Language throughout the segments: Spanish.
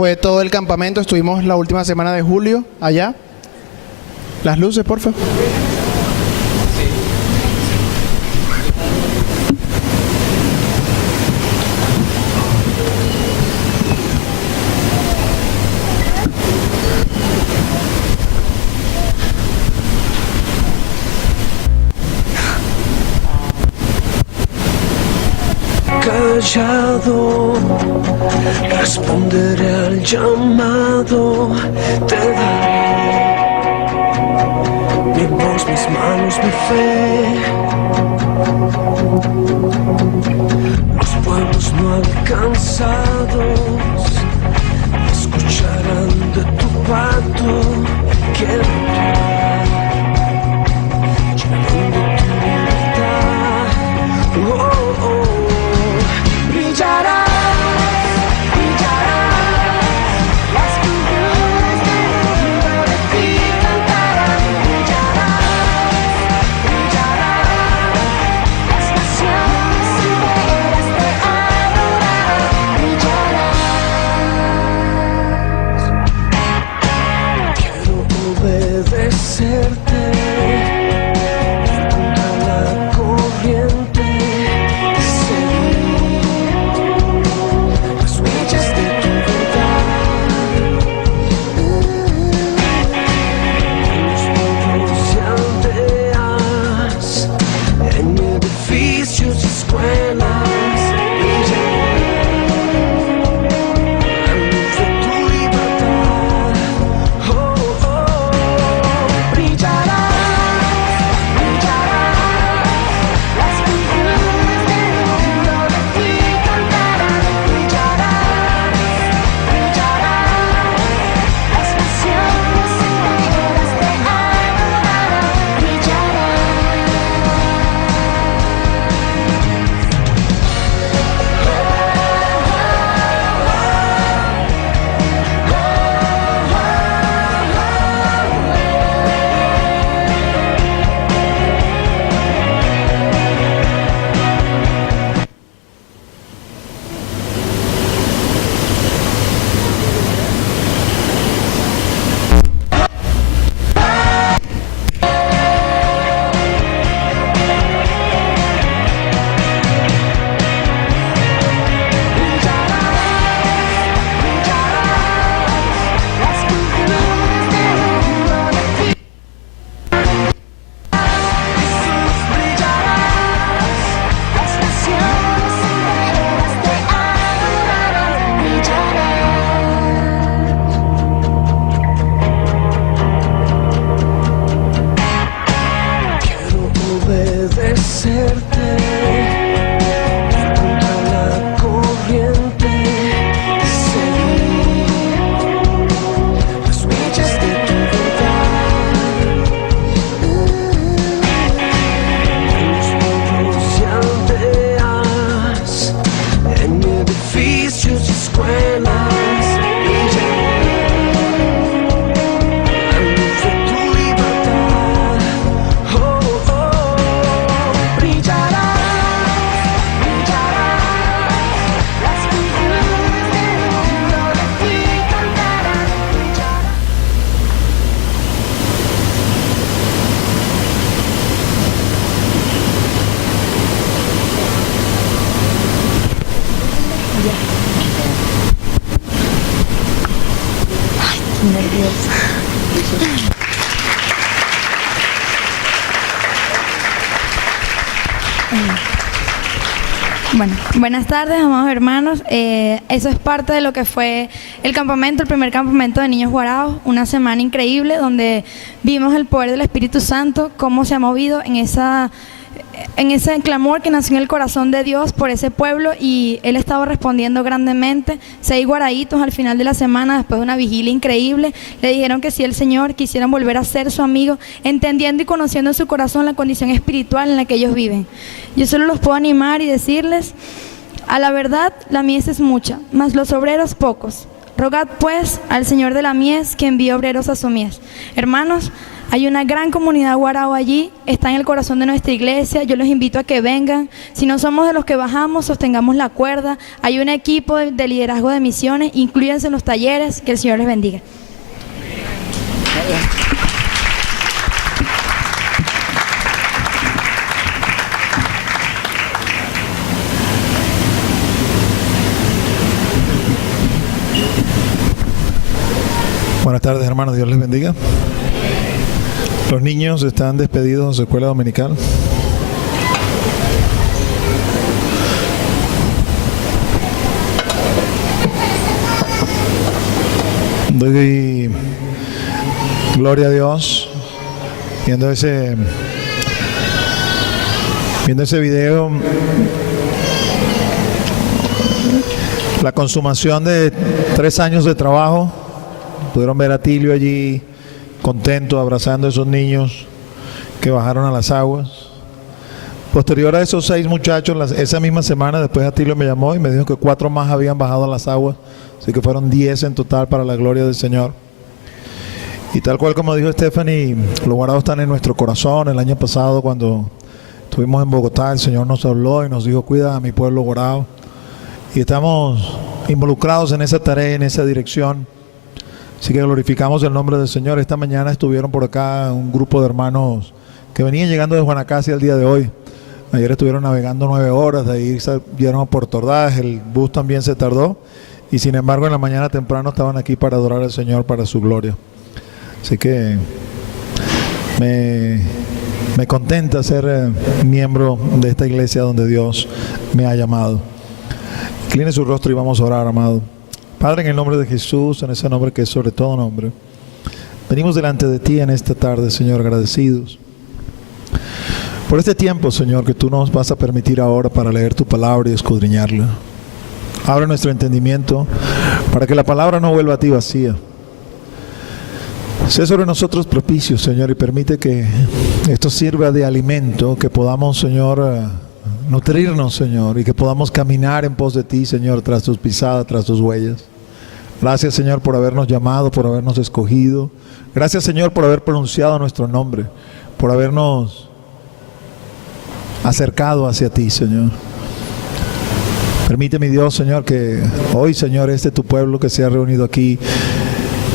Fue todo el campamento, estuvimos la última semana de julio allá. Las luces, por favor. Callado, responderé al llamado, te daré mi voz, mis manos, mi fe. Los pueblos no alcanzados escucharán de tu pacto. Quiero llenando tu libertad. Oh, oh. Brillarás, las figuras del mundo de ti cantarán. Brillarás, las naciones enteras te adorarán. Quiero obedecerte, ir contra la corriente. Bueno, buenas tardes, amados hermanos. Eso es parte de lo que fue el campamento, el primer campamento de niños guaraos, una semana increíble donde vimos el poder del Espíritu Santo, cómo se ha movido en ese clamor que nació en el corazón de Dios por ese pueblo, y Él estaba respondiendo grandemente. 6 guaraitos al final de la semana, después de una vigilia increíble, le dijeron que si el Señor quisieran volver a ser su amigo, entendiendo y conociendo en su corazón la condición espiritual en la que ellos viven. Yo solo los puedo animar y decirles: a la verdad, la mies es mucha, mas los obreros pocos. Rogad pues al Señor de la mies que envíe obreros a su mies. Hermanos, hay una gran comunidad guarao allí, está en el corazón de nuestra iglesia, yo los invito a que vengan. Si no somos de los que bajamos, sostengamos la cuerda. Hay un equipo de liderazgo de misiones, inclúyanse en los talleres, que el Señor les bendiga. Buenas tardes, hermanos, Dios les bendiga. Los niños están despedidos de su escuela dominical. Doy gloria a Dios viendo ese video, la consumación de 3 años de trabajo. Pudieron ver a Tilio allí contento abrazando a esos niños que bajaron a las aguas. Posterior a esos 6 muchachos, esa misma semana después Atilio me llamó y me dijo que 4 más habían bajado a las aguas, así que fueron 10 en total para la gloria del Señor. Y tal cual como dijo Stephanie, los guardados están en nuestro corazón. El año pasado cuando estuvimos en Bogotá, el Señor nos habló y nos dijo: cuida a mi pueblo guardado. Y estamos involucrados en esa tarea, en esa dirección. Así que glorificamos el nombre del Señor. Esta mañana estuvieron por acá un grupo de hermanos que venían llegando de Guanacaste al día de hoy. Ayer estuvieron navegando 9 horas, de ahí salieron a Puerto Ordaz, el bus también se tardó, y sin embargo en la mañana temprano estaban aquí para adorar al Señor, para su gloria. Así que me contenta ser miembro de esta iglesia donde Dios me ha llamado. Incline su rostro y vamos a orar, amado. Padre, en el nombre de Jesús, en ese nombre que es sobre todo nombre, venimos delante de ti en esta tarde, Señor, agradecidos por este tiempo, Señor, que tú nos vas a permitir ahora para leer tu palabra y escudriñarla. Abre nuestro entendimiento para que la palabra no vuelva a ti vacía. Sé sobre nosotros propicio, Señor, y permite que esto sirva de alimento, que podamos, Señor, nutrirnos, Señor, y que podamos caminar en pos de ti, Señor, tras tus pisadas, tras tus huellas. Gracias, Señor, por habernos llamado, por habernos escogido. Gracias, Señor, por haber pronunciado nuestro nombre, por habernos acercado hacia ti, Señor. Permite, mi Dios, Señor, que hoy, Señor, tu pueblo que se ha reunido aquí,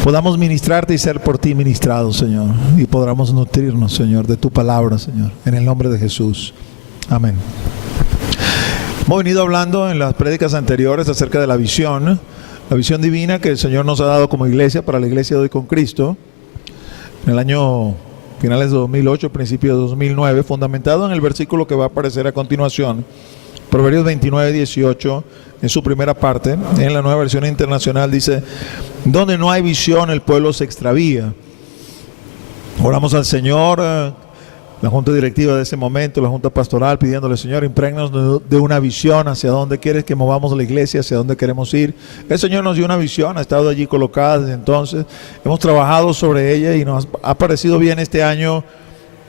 podamos ministrarte y ser por ti ministrados, Señor, y podamos nutrirnos, Señor, de tu palabra, Señor, en el nombre de Jesús. Amén. Hemos venido hablando en las prédicas anteriores acerca de la visión divina que el Señor nos ha dado como iglesia, para la iglesia de hoy con Cristo, en el año finales de 2008, principio de 2009, fundamentado en el versículo que va a aparecer a continuación, Proverbios 29:18, en su primera parte, en la Nueva Versión Internacional, dice: donde no hay visión, el pueblo se extravía. Oramos al Señor, la junta directiva de ese momento, la junta pastoral, pidiéndole: Señor, imprégnanos de una visión hacia dónde quieres que movamos la iglesia, hacia dónde queremos ir. El Señor nos dio una visión, ha estado allí colocada desde entonces, hemos trabajado sobre ella y nos ha parecido bien este año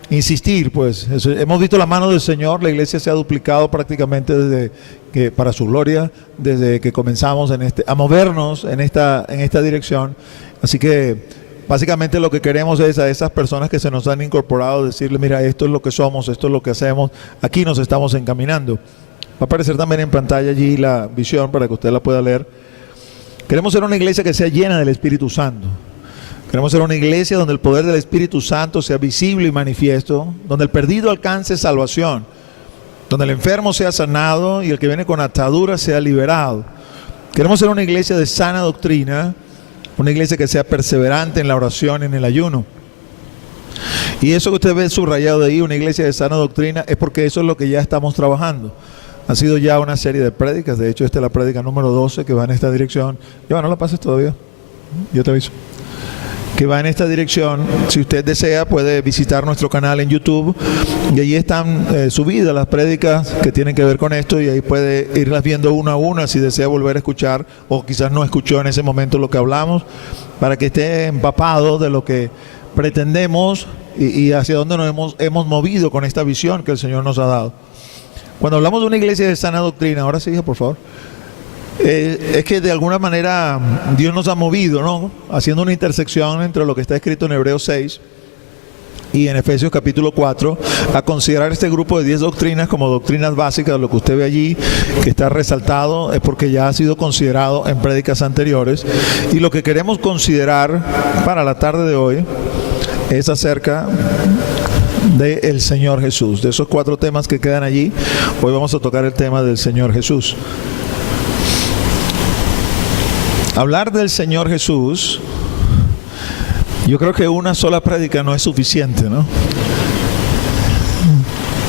insistir, pues hemos visto la mano del Señor. La iglesia se ha duplicado prácticamente desde que, para su gloria, desde que comenzamos a movernos en esta dirección. Así que básicamente lo que queremos es a esas personas que se nos han incorporado decirle: mira, esto es lo que somos, esto es lo que hacemos, aquí nos estamos encaminando. Va a aparecer también en pantalla allí la visión para que usted la pueda leer. Queremos ser una iglesia que sea llena del Espíritu Santo. Queremos ser una iglesia donde el poder del Espíritu Santo sea visible y manifiesto, donde el perdido alcance salvación, donde el enfermo sea sanado y el que viene con ataduras sea liberado. Queremos ser una iglesia de sana doctrina, una iglesia que sea perseverante en la oración y en el ayuno. Y eso que usted ve subrayado de ahí, una iglesia de sana doctrina, es porque eso es lo que ya estamos trabajando. Ha sido ya una serie de prédicas. De hecho, esta es la prédica número 12 que va en esta dirección. Ya, no la pases todavía, yo te aviso. Que va en esta dirección. Si usted desea, puede visitar nuestro canal en YouTube y allí están subidas las prédicas que tienen que ver con esto, y ahí puede irlas viendo una a una si desea volver a escuchar, o quizás no escuchó en ese momento lo que hablamos, para que esté empapado de lo que pretendemos y hacia dónde nos hemos movido con esta visión que el Señor nos ha dado. Cuando hablamos de una iglesia de sana doctrina, ahora sí, por favor. es que de alguna manera Dios nos ha movido, ¿no? Haciendo una intersección entre lo que está escrito en Hebreos 6 y en Efesios capítulo 4, a considerar este grupo de 10 doctrinas como doctrinas básicas. Lo que usted ve allí, que está resaltado, es porque ya ha sido considerado en prédicas anteriores. Y lo que queremos considerar para la tarde de hoy es acerca del Señor Jesús. De esos 4 temas que quedan allí, hoy vamos a tocar el tema del Señor Jesús. Hablar del Señor Jesús, yo creo que una sola prédica no es suficiente, ¿no?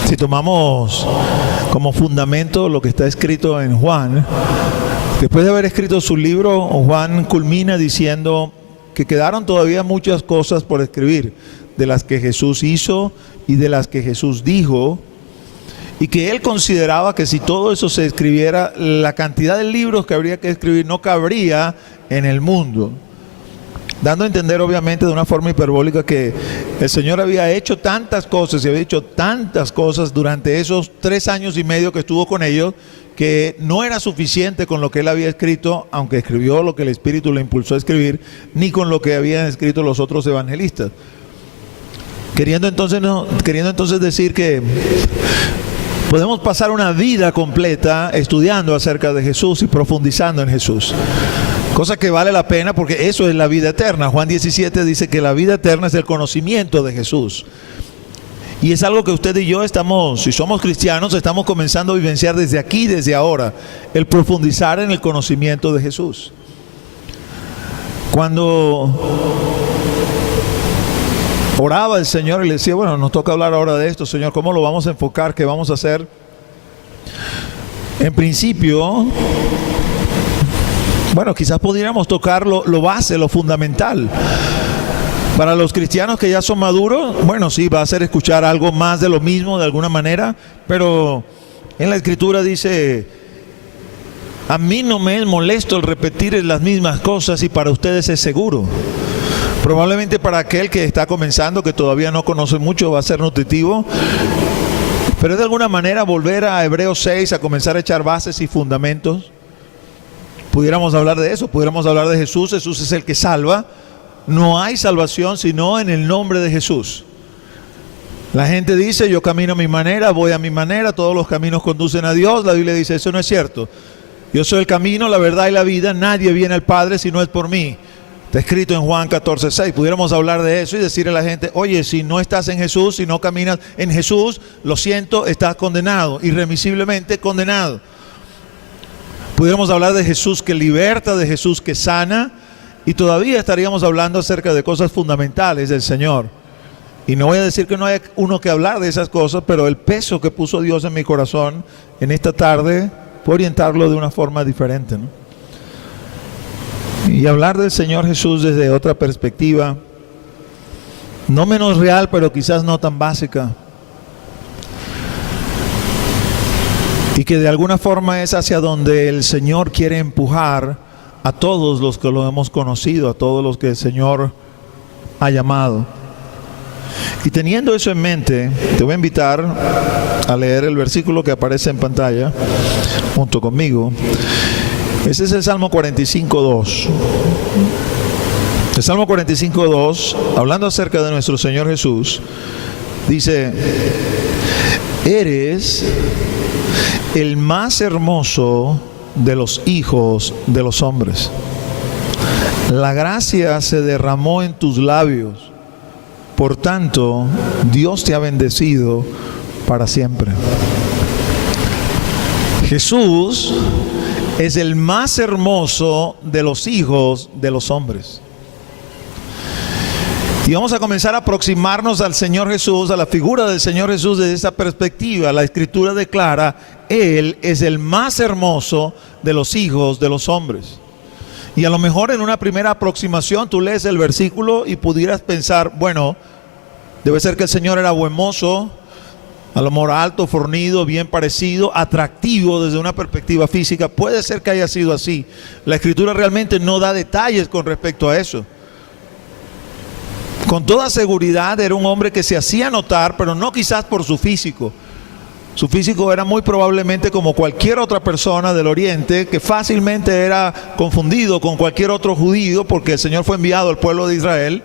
Si tomamos como fundamento lo que está escrito en Juan, después de haber escrito su libro, Juan culmina diciendo que quedaron todavía muchas cosas por escribir, de las que Jesús hizo y de las que Jesús dijo, y que él consideraba que si todo eso se escribiera, la cantidad de libros que habría que escribir no cabría en el mundo. Dando a entender obviamente de una forma hiperbólica que el Señor había hecho tantas cosas y había dicho tantas cosas durante esos 3 años y medio que estuvo con ellos, que no era suficiente con lo que él había escrito, aunque escribió lo que el Espíritu le impulsó a escribir, ni con lo que habían escrito los otros evangelistas. Queriendo entonces decir que podemos pasar una vida completa estudiando acerca de Jesús y profundizando en Jesús. Cosa que vale la pena, porque eso es la vida eterna. Juan 17 dice que la vida eterna es el conocimiento de Jesús. Y es algo que usted y yo estamos, si somos cristianos, estamos comenzando a vivenciar desde aquí, desde ahora, el profundizar en el conocimiento de Jesús. Cuando oraba el Señor y le decía, bueno, nos toca hablar ahora de esto, Señor, ¿cómo lo vamos a enfocar? ¿Qué vamos a hacer? En principio, bueno, quizás pudiéramos tocar lo base, lo fundamental. Para los cristianos que ya son maduros, bueno, sí, va a ser escuchar algo más de lo mismo de alguna manera, pero en la Escritura dice, a mí no me es molesto el repetir las mismas cosas y para ustedes es seguro. Probablemente para aquel que está comenzando, que todavía no conoce mucho, va a ser nutritivo, pero de alguna manera volver a Hebreos 6, a comenzar a echar bases y fundamentos. Pudiéramos hablar de eso, pudiéramos hablar de Jesús. Jesús es el que salva. No hay salvación sino en el nombre de Jesús. La gente dice, yo camino a mi manera, voy a mi manera, todos los caminos conducen a Dios. La Biblia dice, eso no es cierto. Yo soy el camino, la verdad y la vida. Nadie viene al Padre si no es por mí. Está escrito en Juan 14:6. Pudiéramos hablar de eso y decirle a la gente, oye, si no estás en Jesús, si no caminas en Jesús, lo siento, estás condenado, irremisiblemente condenado. Pudiéramos hablar de Jesús que liberta, de Jesús que sana, y todavía estaríamos hablando acerca de cosas fundamentales del Señor. Y no voy a decir que no hay uno que hablar de esas cosas, pero el peso que puso Dios en mi corazón en esta tarde fue orientarlo de una forma diferente, ¿no? Y hablar del Señor Jesús desde otra perspectiva, no menos real, pero quizás no tan básica. Y que de alguna forma es hacia donde el Señor quiere empujar a todos los que lo hemos conocido, a todos los que el Señor ha llamado. Y teniendo eso en mente, te voy a invitar a leer el versículo que aparece en pantalla junto conmigo. Ese es el Salmo 45:2. El Salmo 45:2, hablando acerca de nuestro Señor Jesús, dice, eres el más hermoso de los hijos de los hombres. La gracia se derramó en tus labios. Por tanto, Dios te ha bendecido para siempre. Jesús es el más hermoso de los hijos de los hombres. Y vamos a comenzar a aproximarnos al Señor Jesús, a la figura del Señor Jesús desde esa perspectiva. La Escritura declara, Él es el más hermoso de los hijos de los hombres. Y a lo mejor en una primera aproximación tú lees el versículo y pudieras pensar, bueno, debe ser que el Señor era buen mozo, a lo mejor alto, fornido, bien parecido, atractivo desde una perspectiva física. Puede ser que haya sido así. La Escritura realmente no da detalles con respecto a eso. Con toda seguridad era un hombre que se hacía notar, pero no quizás por su físico. Su físico era muy probablemente como cualquier otra persona del Oriente, que fácilmente era confundido con cualquier otro judío, porque el Señor fue enviado al pueblo de Israel,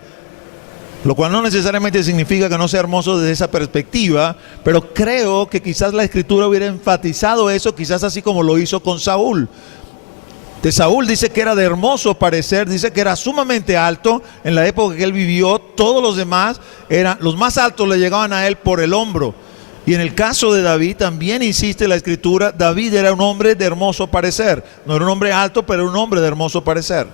lo cual no necesariamente significa que no sea hermoso desde esa perspectiva, pero creo que quizás la Escritura hubiera enfatizado eso, quizás así como lo hizo con Saúl. De Saúl dice que era de hermoso parecer, dice que era sumamente alto en la época que él vivió. Todos los demás, los más altos le llegaban a él por el hombro. Y en el caso de David también insiste la Escritura, David era un hombre de hermoso parecer. No era un hombre alto, pero era un hombre de hermoso parecer.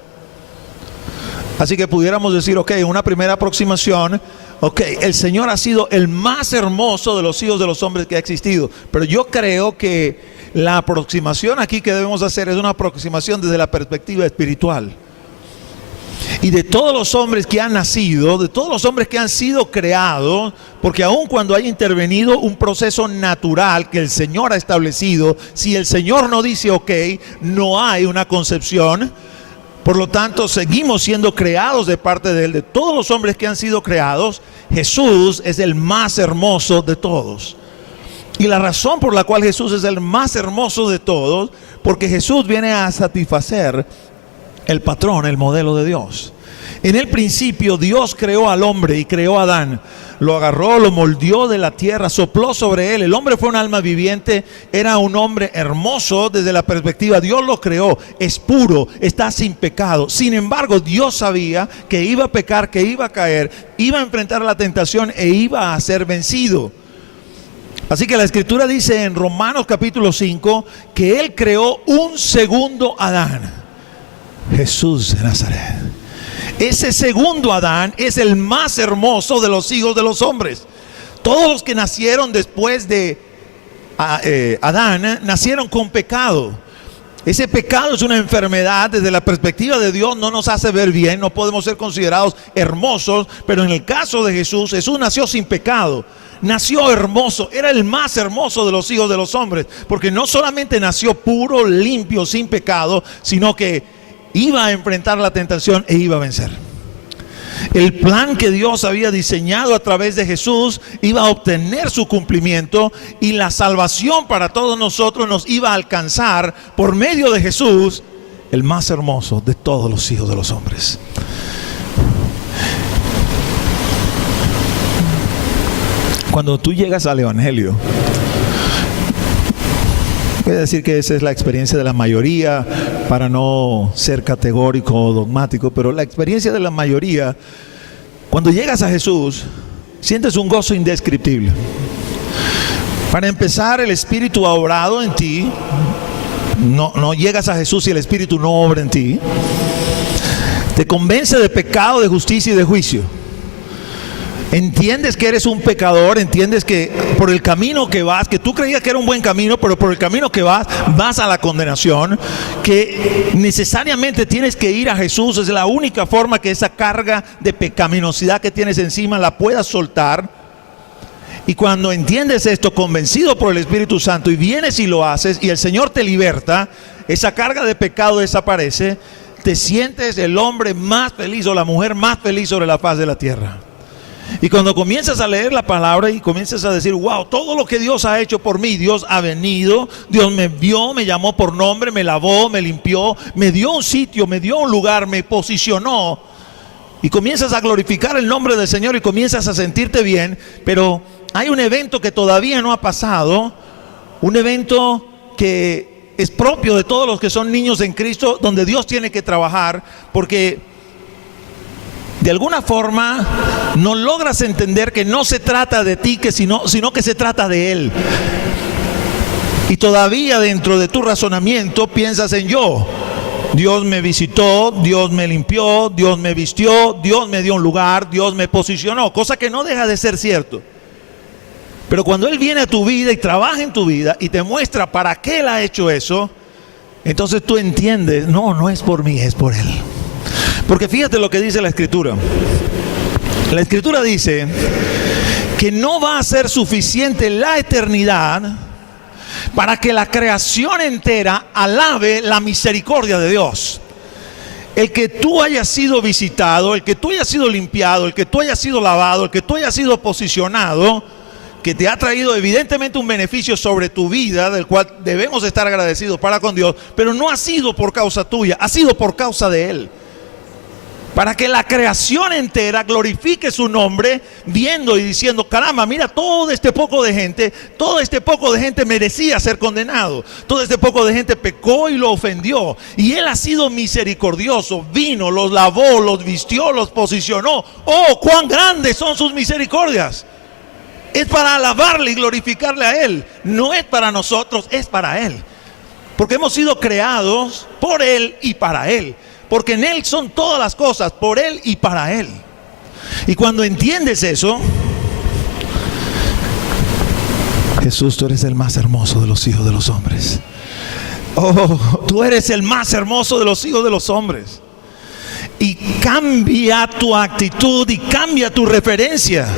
Así que pudiéramos decir, ok, una primera aproximación, ok, el Señor ha sido el más hermoso de los hijos de los hombres que ha existido. Pero yo creo que la aproximación aquí que debemos hacer es una aproximación desde la perspectiva espiritual. Y de todos los hombres que han nacido, de todos los hombres que han sido creados, porque aun cuando haya intervenido un proceso natural que el Señor ha establecido, si el Señor no dice ok, no hay una concepción. Por lo tanto, seguimos siendo creados de parte de Él. De todos los hombres que han sido creados, Jesús es el más hermoso de todos. Y la razón por la cual Jesús es el más hermoso de todos, porque Jesús viene a satisfacer el patrón, el modelo de Dios. En el principio Dios creó al hombre y creó a Adán. Lo agarró, lo moldeó de la tierra, sopló sobre él. El hombre fue un alma viviente, era un hombre hermoso desde la perspectiva. Dios lo creó, es puro, está sin pecado. Sin embargo, Dios sabía que iba a pecar, que iba a caer, iba a enfrentar la tentación e iba a ser vencido. Así que la Escritura dice en Romanos capítulo 5 que Él creó un segundo Adán, Jesús de Nazaret. Ese segundo Adán es el más hermoso de los hijos de los hombres. Todos los que nacieron después de Adán nacieron con pecado. Ese pecado es una enfermedad. Desde la perspectiva de Dios no nos hace ver bien, no podemos ser considerados hermosos, pero en el caso de Jesús, Jesús nació sin pecado. Nació hermoso, era el más hermoso de los hijos de los hombres, porque no solamente nació puro, limpio, sin pecado, sino que iba a enfrentar la tentación e iba a vencer. El plan que Dios había diseñado a través de Jesús iba a obtener su cumplimiento, y la salvación para todos nosotros nos iba a alcanzar por medio de Jesús, el más hermoso de todos los hijos de los hombres. Cuando tú llegas al Evangelio, voy a decir que esa es la experiencia de la mayoría, para no ser categórico o dogmático, pero la experiencia de la mayoría, cuando llegas a Jesús, sientes un gozo indescriptible. Para empezar, el Espíritu ha obrado en ti. No llegas a Jesús y el Espíritu no obra en ti. Te convence de pecado, de justicia y de juicio. Entiendes que eres un pecador, entiendes que por el camino que vas, que tú creías que era un buen camino, pero por el camino que vas a la condenación, que necesariamente tienes que ir a Jesús. Es la única forma que esa carga de pecaminosidad que tienes encima la puedas soltar. Y cuando entiendes esto, convencido por el Espíritu Santo, y vienes y lo haces, y el Señor te liberta, esa carga de pecado desaparece, te sientes el hombre más feliz o la mujer más feliz sobre la faz de la tierra. Y cuando comienzas a leer la palabra y comienzas a decir, wow, todo lo que Dios ha hecho por mí, Dios ha venido, Dios me vio, me llamó por nombre, me lavó, me limpió, me dio un sitio, me dio un lugar, me posicionó, y comienzas a glorificar el nombre del Señor y comienzas a sentirte bien. Pero hay un evento que todavía no ha pasado, un evento que es propio de todos los que son niños en Cristo, donde Dios tiene que trabajar, porque de alguna forma no logras entender que no se trata de ti, sino que se trata de Él. Y todavía dentro de tu razonamiento piensas en yo. Dios me visitó, Dios me limpió, Dios me vistió, Dios me dio un lugar, Dios me posicionó, cosa que no deja de ser cierto. Pero cuando Él viene a tu vida y trabaja en tu vida y te muestra para qué Él ha hecho eso, entonces tú entiendes, no es por mí, es por Él. Porque fíjate lo que dice la Escritura. La Escritura dice que no va a ser suficiente la eternidad para que la creación entera alabe la misericordia de Dios. El que tú hayas sido visitado, el que tú hayas sido limpiado, el que tú hayas sido lavado, el que tú hayas sido posicionado, que te ha traído evidentemente un beneficio sobre tu vida, del cual debemos estar agradecidos para con Dios, pero no ha sido por causa tuya, ha sido por causa de Él. Para que la creación entera glorifique su nombre, viendo y diciendo, caramba, mira, todo este poco de gente merecía ser condenado. Todo este poco de gente pecó y lo ofendió. Y Él ha sido misericordioso, vino, los lavó, los vistió, los posicionó. ¡Oh, cuán grandes son sus misericordias! Es para alabarle y glorificarle a Él. No es para nosotros, es para Él. Porque hemos sido creados por Él y para Él. Porque en Él son todas las cosas, por Él y para Él. Y cuando entiendes eso, Jesús, tú eres el más hermoso de los hijos de los hombres. Oh, tú eres el más hermoso de los hijos de los hombres. Y cambia tu actitud y cambia tu referencia.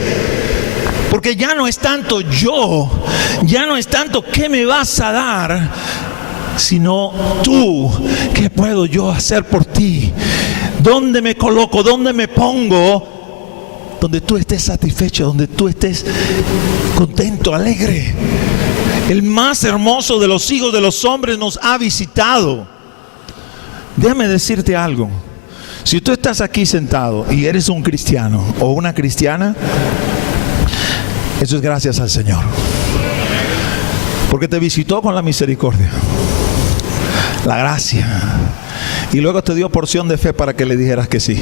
Porque ya no es tanto yo, ya no es tanto qué me vas a dar, sino tú, ¿qué puedo yo hacer por ti? ¿Dónde me coloco? ¿Dónde me pongo? Donde tú estés satisfecho, donde tú estés contento, alegre. El más hermoso de los hijos de los hombres nos ha visitado. Déjame decirte algo. Si tú estás aquí sentado y eres un cristiano o una cristiana, eso es gracias al Señor. Porque te visitó con la misericordia, la gracia, y luego te dio porción de fe para que le dijeras que sí.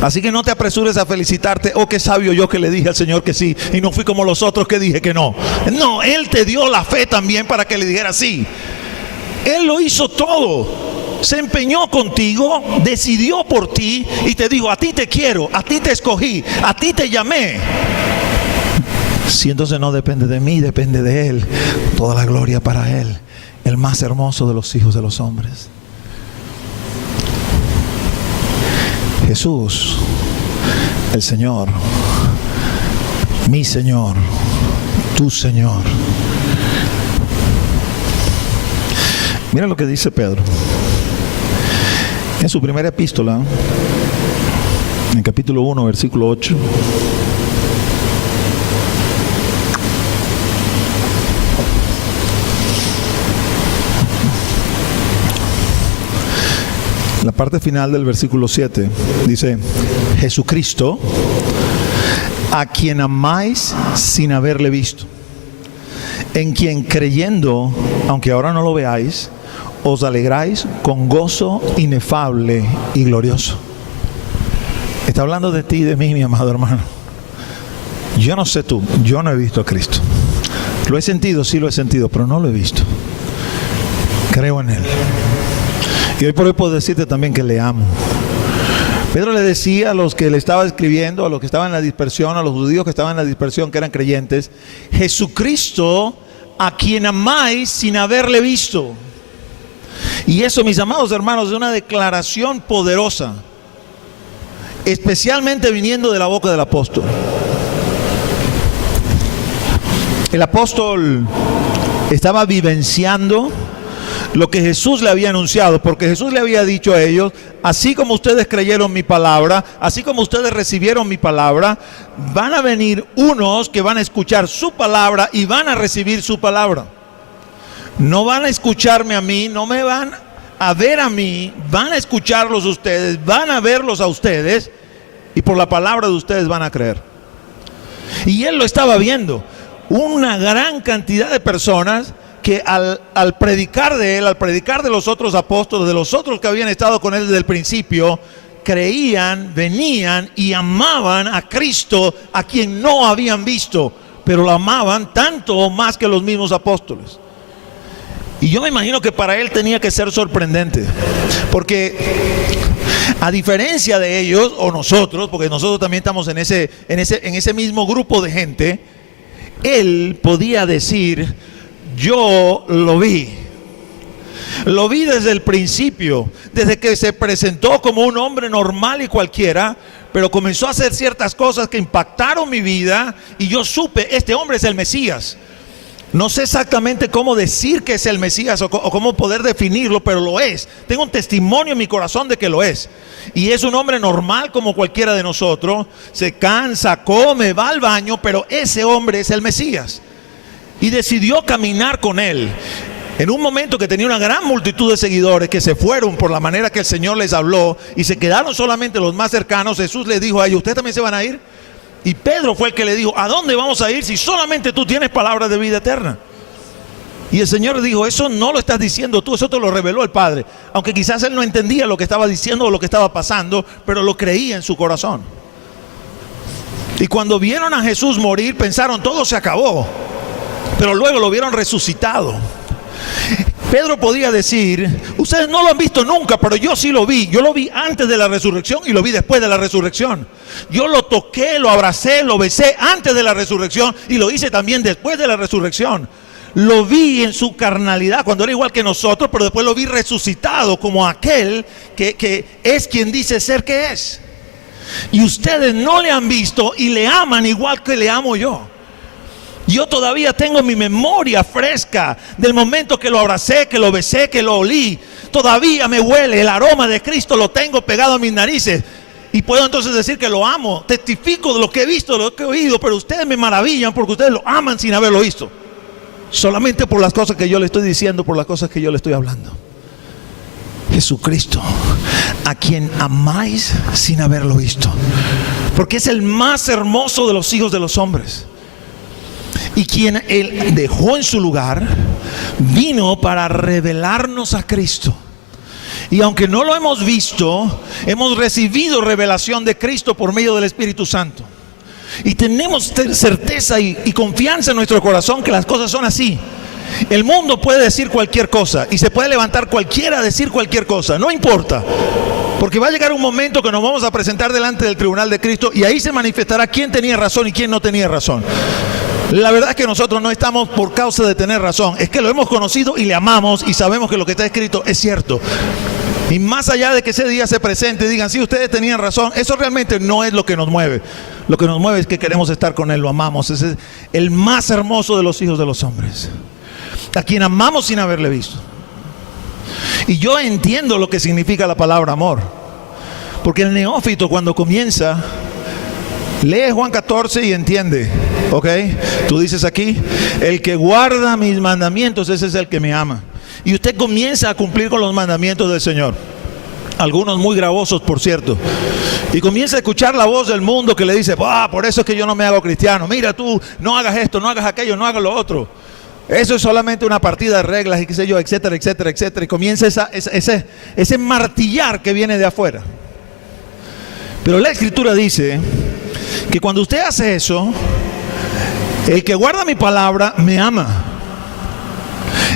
Así que no te apresures a felicitarte. Oh, qué sabio yo que le dije al Señor que sí y no fui como los otros que dije que no. No, Él te dio la fe también para que le dijeras sí. Él lo hizo todo. Se empeñó contigo, decidió por ti y te dijo, a ti te quiero, a ti te escogí, a ti te llamé. Si entonces no depende de mí, depende de Él. Toda la gloria para Él, el más hermoso de los hijos de los hombres. Jesús, el Señor, mi Señor, tu Señor. Mira lo que dice Pedro en su primera epístola, en capítulo 1, versículo 8. La parte final del versículo 7 dice: Jesucristo, a quien amáis sin haberle visto, en quien creyendo, aunque ahora no lo veáis, os alegráis con gozo inefable y glorioso. Está hablando de ti y de mí, mi amado hermano. Yo no sé tú, yo no he visto a Cristo. Lo he sentido, sí lo he sentido, pero no lo he visto. Creo en Él. Y hoy por hoy puedo decirte también que le amo. Pedro le decía a los que le estaba escribiendo, a los que estaban en la dispersión, a los judíos que estaban en la dispersión, que eran creyentes: Jesucristo, a quien amáis sin haberle visto. Y eso, mis amados hermanos, es una declaración poderosa, especialmente viniendo de la boca del apóstol. El apóstol estaba vivenciando lo que Jesús le había anunciado, porque Jesús le había dicho a ellos: así como ustedes creyeron mi palabra, así como ustedes recibieron mi palabra, van a venir unos que van a escuchar su palabra y van a recibir su palabra. No van a escucharme a mí, no me van a ver a mí, van a escucharlos ustedes, van a verlos a ustedes, y por la palabra de ustedes van a creer. Y él lo estaba viendo. Una gran cantidad de personas que al predicar de él, al predicar de los otros apóstoles, de los otros que habían estado con él desde el principio, creían, venían y amaban a Cristo, a quien no habían visto, pero lo amaban tanto o más que los mismos apóstoles. Y yo me imagino que para él tenía que ser sorprendente, porque a diferencia de ellos o nosotros, porque nosotros también estamos en ese mismo grupo de gente, él podía decir: yo lo vi desde el principio, desde que se presentó como un hombre normal y cualquiera, pero comenzó a hacer ciertas cosas que impactaron mi vida y yo supe, este hombre es el Mesías. No sé exactamente cómo decir que es el Mesías o cómo poder definirlo, pero lo es. Tengo un testimonio en mi corazón de que lo es. Y es un hombre normal como cualquiera de nosotros. Se cansa, come, va al baño, pero ese hombre es el Mesías. Y decidió caminar con él. En un momento que tenía una gran multitud de seguidores que se fueron por la manera que el Señor les habló y se quedaron solamente los más cercanos, Jesús les dijo a ellos: ¿ustedes también se van a ir? Y Pedro fue el que le dijo: ¿a dónde vamos a ir si solamente tú tienes palabras de vida eterna? Y el Señor le dijo: eso no lo estás diciendo tú, eso te lo reveló el Padre. Aunque quizás él no entendía lo que estaba diciendo o lo que estaba pasando, pero lo creía en su corazón. Y cuando vieron a Jesús morir, pensaron: todo se acabó. Pero luego lo vieron resucitado. Pedro podía decir: ustedes no lo han visto nunca, pero yo sí lo vi. Yo lo vi antes de la resurrección y lo vi después de la resurrección. Yo lo toqué, lo abracé, lo besé antes de la resurrección y lo hice también después de la resurrección. Lo vi en su carnalidad cuando era igual que nosotros, pero después lo vi resucitado como aquel que es quien dice ser que es. Y ustedes no le han visto y le aman igual que le amo yo. Yo todavía tengo mi memoria fresca del momento que lo abracé, que lo besé, que lo olí. Todavía me huele, el aroma de Cristo lo tengo pegado a mis narices. Y puedo entonces decir que lo amo. Testifico de lo que he visto, de lo que he oído, pero ustedes me maravillan porque ustedes lo aman sin haberlo visto. Solamente por las cosas que yo le estoy diciendo, por las cosas que yo le estoy hablando. Jesucristo, a quien amáis sin haberlo visto. Porque es el más hermoso de los hijos de los hombres. Y quien él dejó en su lugar, vino para revelarnos a Cristo. Y aunque no lo hemos visto, hemos recibido revelación de Cristo por medio del Espíritu Santo. Y tenemos certeza y confianza en nuestro corazón que las cosas son así. El mundo puede decir cualquier cosa y se puede levantar cualquiera a decir cualquier cosa, no importa. Porque va a llegar un momento que nos vamos a presentar delante del tribunal de Cristo y ahí se manifestará quién tenía razón y quién no tenía razón. La verdad es que nosotros no estamos por causa de tener razón, es que lo hemos conocido y le amamos y sabemos que lo que está escrito es cierto. Y más allá de que ese día se presente y digan: sí, ustedes tenían razón, eso realmente no es lo que nos mueve. Lo que nos mueve es que queremos estar con Él, lo amamos. Ese es el más hermoso de los hijos de los hombres, a quien amamos sin haberle visto. Y yo entiendo lo que significa la palabra amor, porque el neófito cuando comienza lee Juan 14 y entiende. Ok, tú dices aquí: el que guarda mis mandamientos, ese es el que me ama. Y usted comienza a cumplir con los mandamientos del Señor, algunos muy gravosos por cierto, y comienza a escuchar la voz del mundo que le dice: por eso es que yo no me hago cristiano, mira tú, no hagas esto, no hagas aquello, no hagas lo otro, eso es solamente una partida de reglas y qué sé yo, etcétera, etcétera, etcétera. Y comienza ese martillar que viene de afuera. Pero la Escritura dice que cuando usted hace eso, el que guarda mi palabra me ama.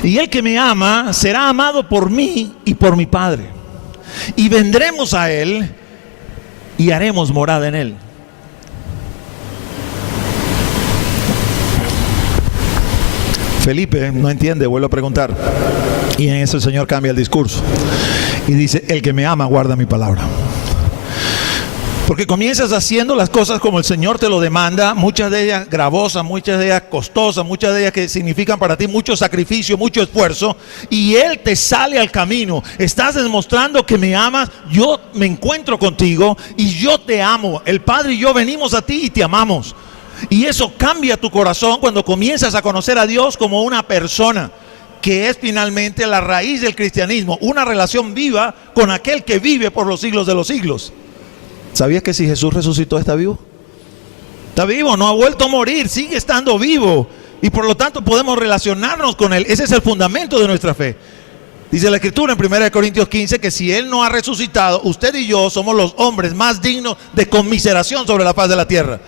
Y el que me ama será amado por mí y por mi Padre. Y vendremos a Él y haremos morada en Él. Felipe no entiende, vuelvo a preguntar. Y en eso el Señor cambia el discurso. Y dice: el que me ama guarda mi palabra. Porque comienzas haciendo las cosas como el Señor te lo demanda, muchas de ellas gravosas, muchas de ellas costosas, muchas de ellas que significan para ti mucho sacrificio, mucho esfuerzo, y Él te sale al camino. Estás demostrando que me amas, yo me encuentro contigo y yo te amo. El Padre y yo venimos a ti y te amamos. Y eso cambia tu corazón cuando comienzas a conocer a Dios como una persona, que es finalmente la raíz del cristianismo, una relación viva con aquel que vive por los siglos de los siglos. ¿Sabías que si Jesús resucitó está vivo? Está vivo, no ha vuelto a morir, sigue estando vivo. Y por lo tanto podemos relacionarnos con Él. Ese es el fundamento de nuestra fe. Dice la Escritura en 1 Corintios 15 que si Él no ha resucitado, usted y yo somos los hombres más dignos de conmiseración sobre la faz de la tierra.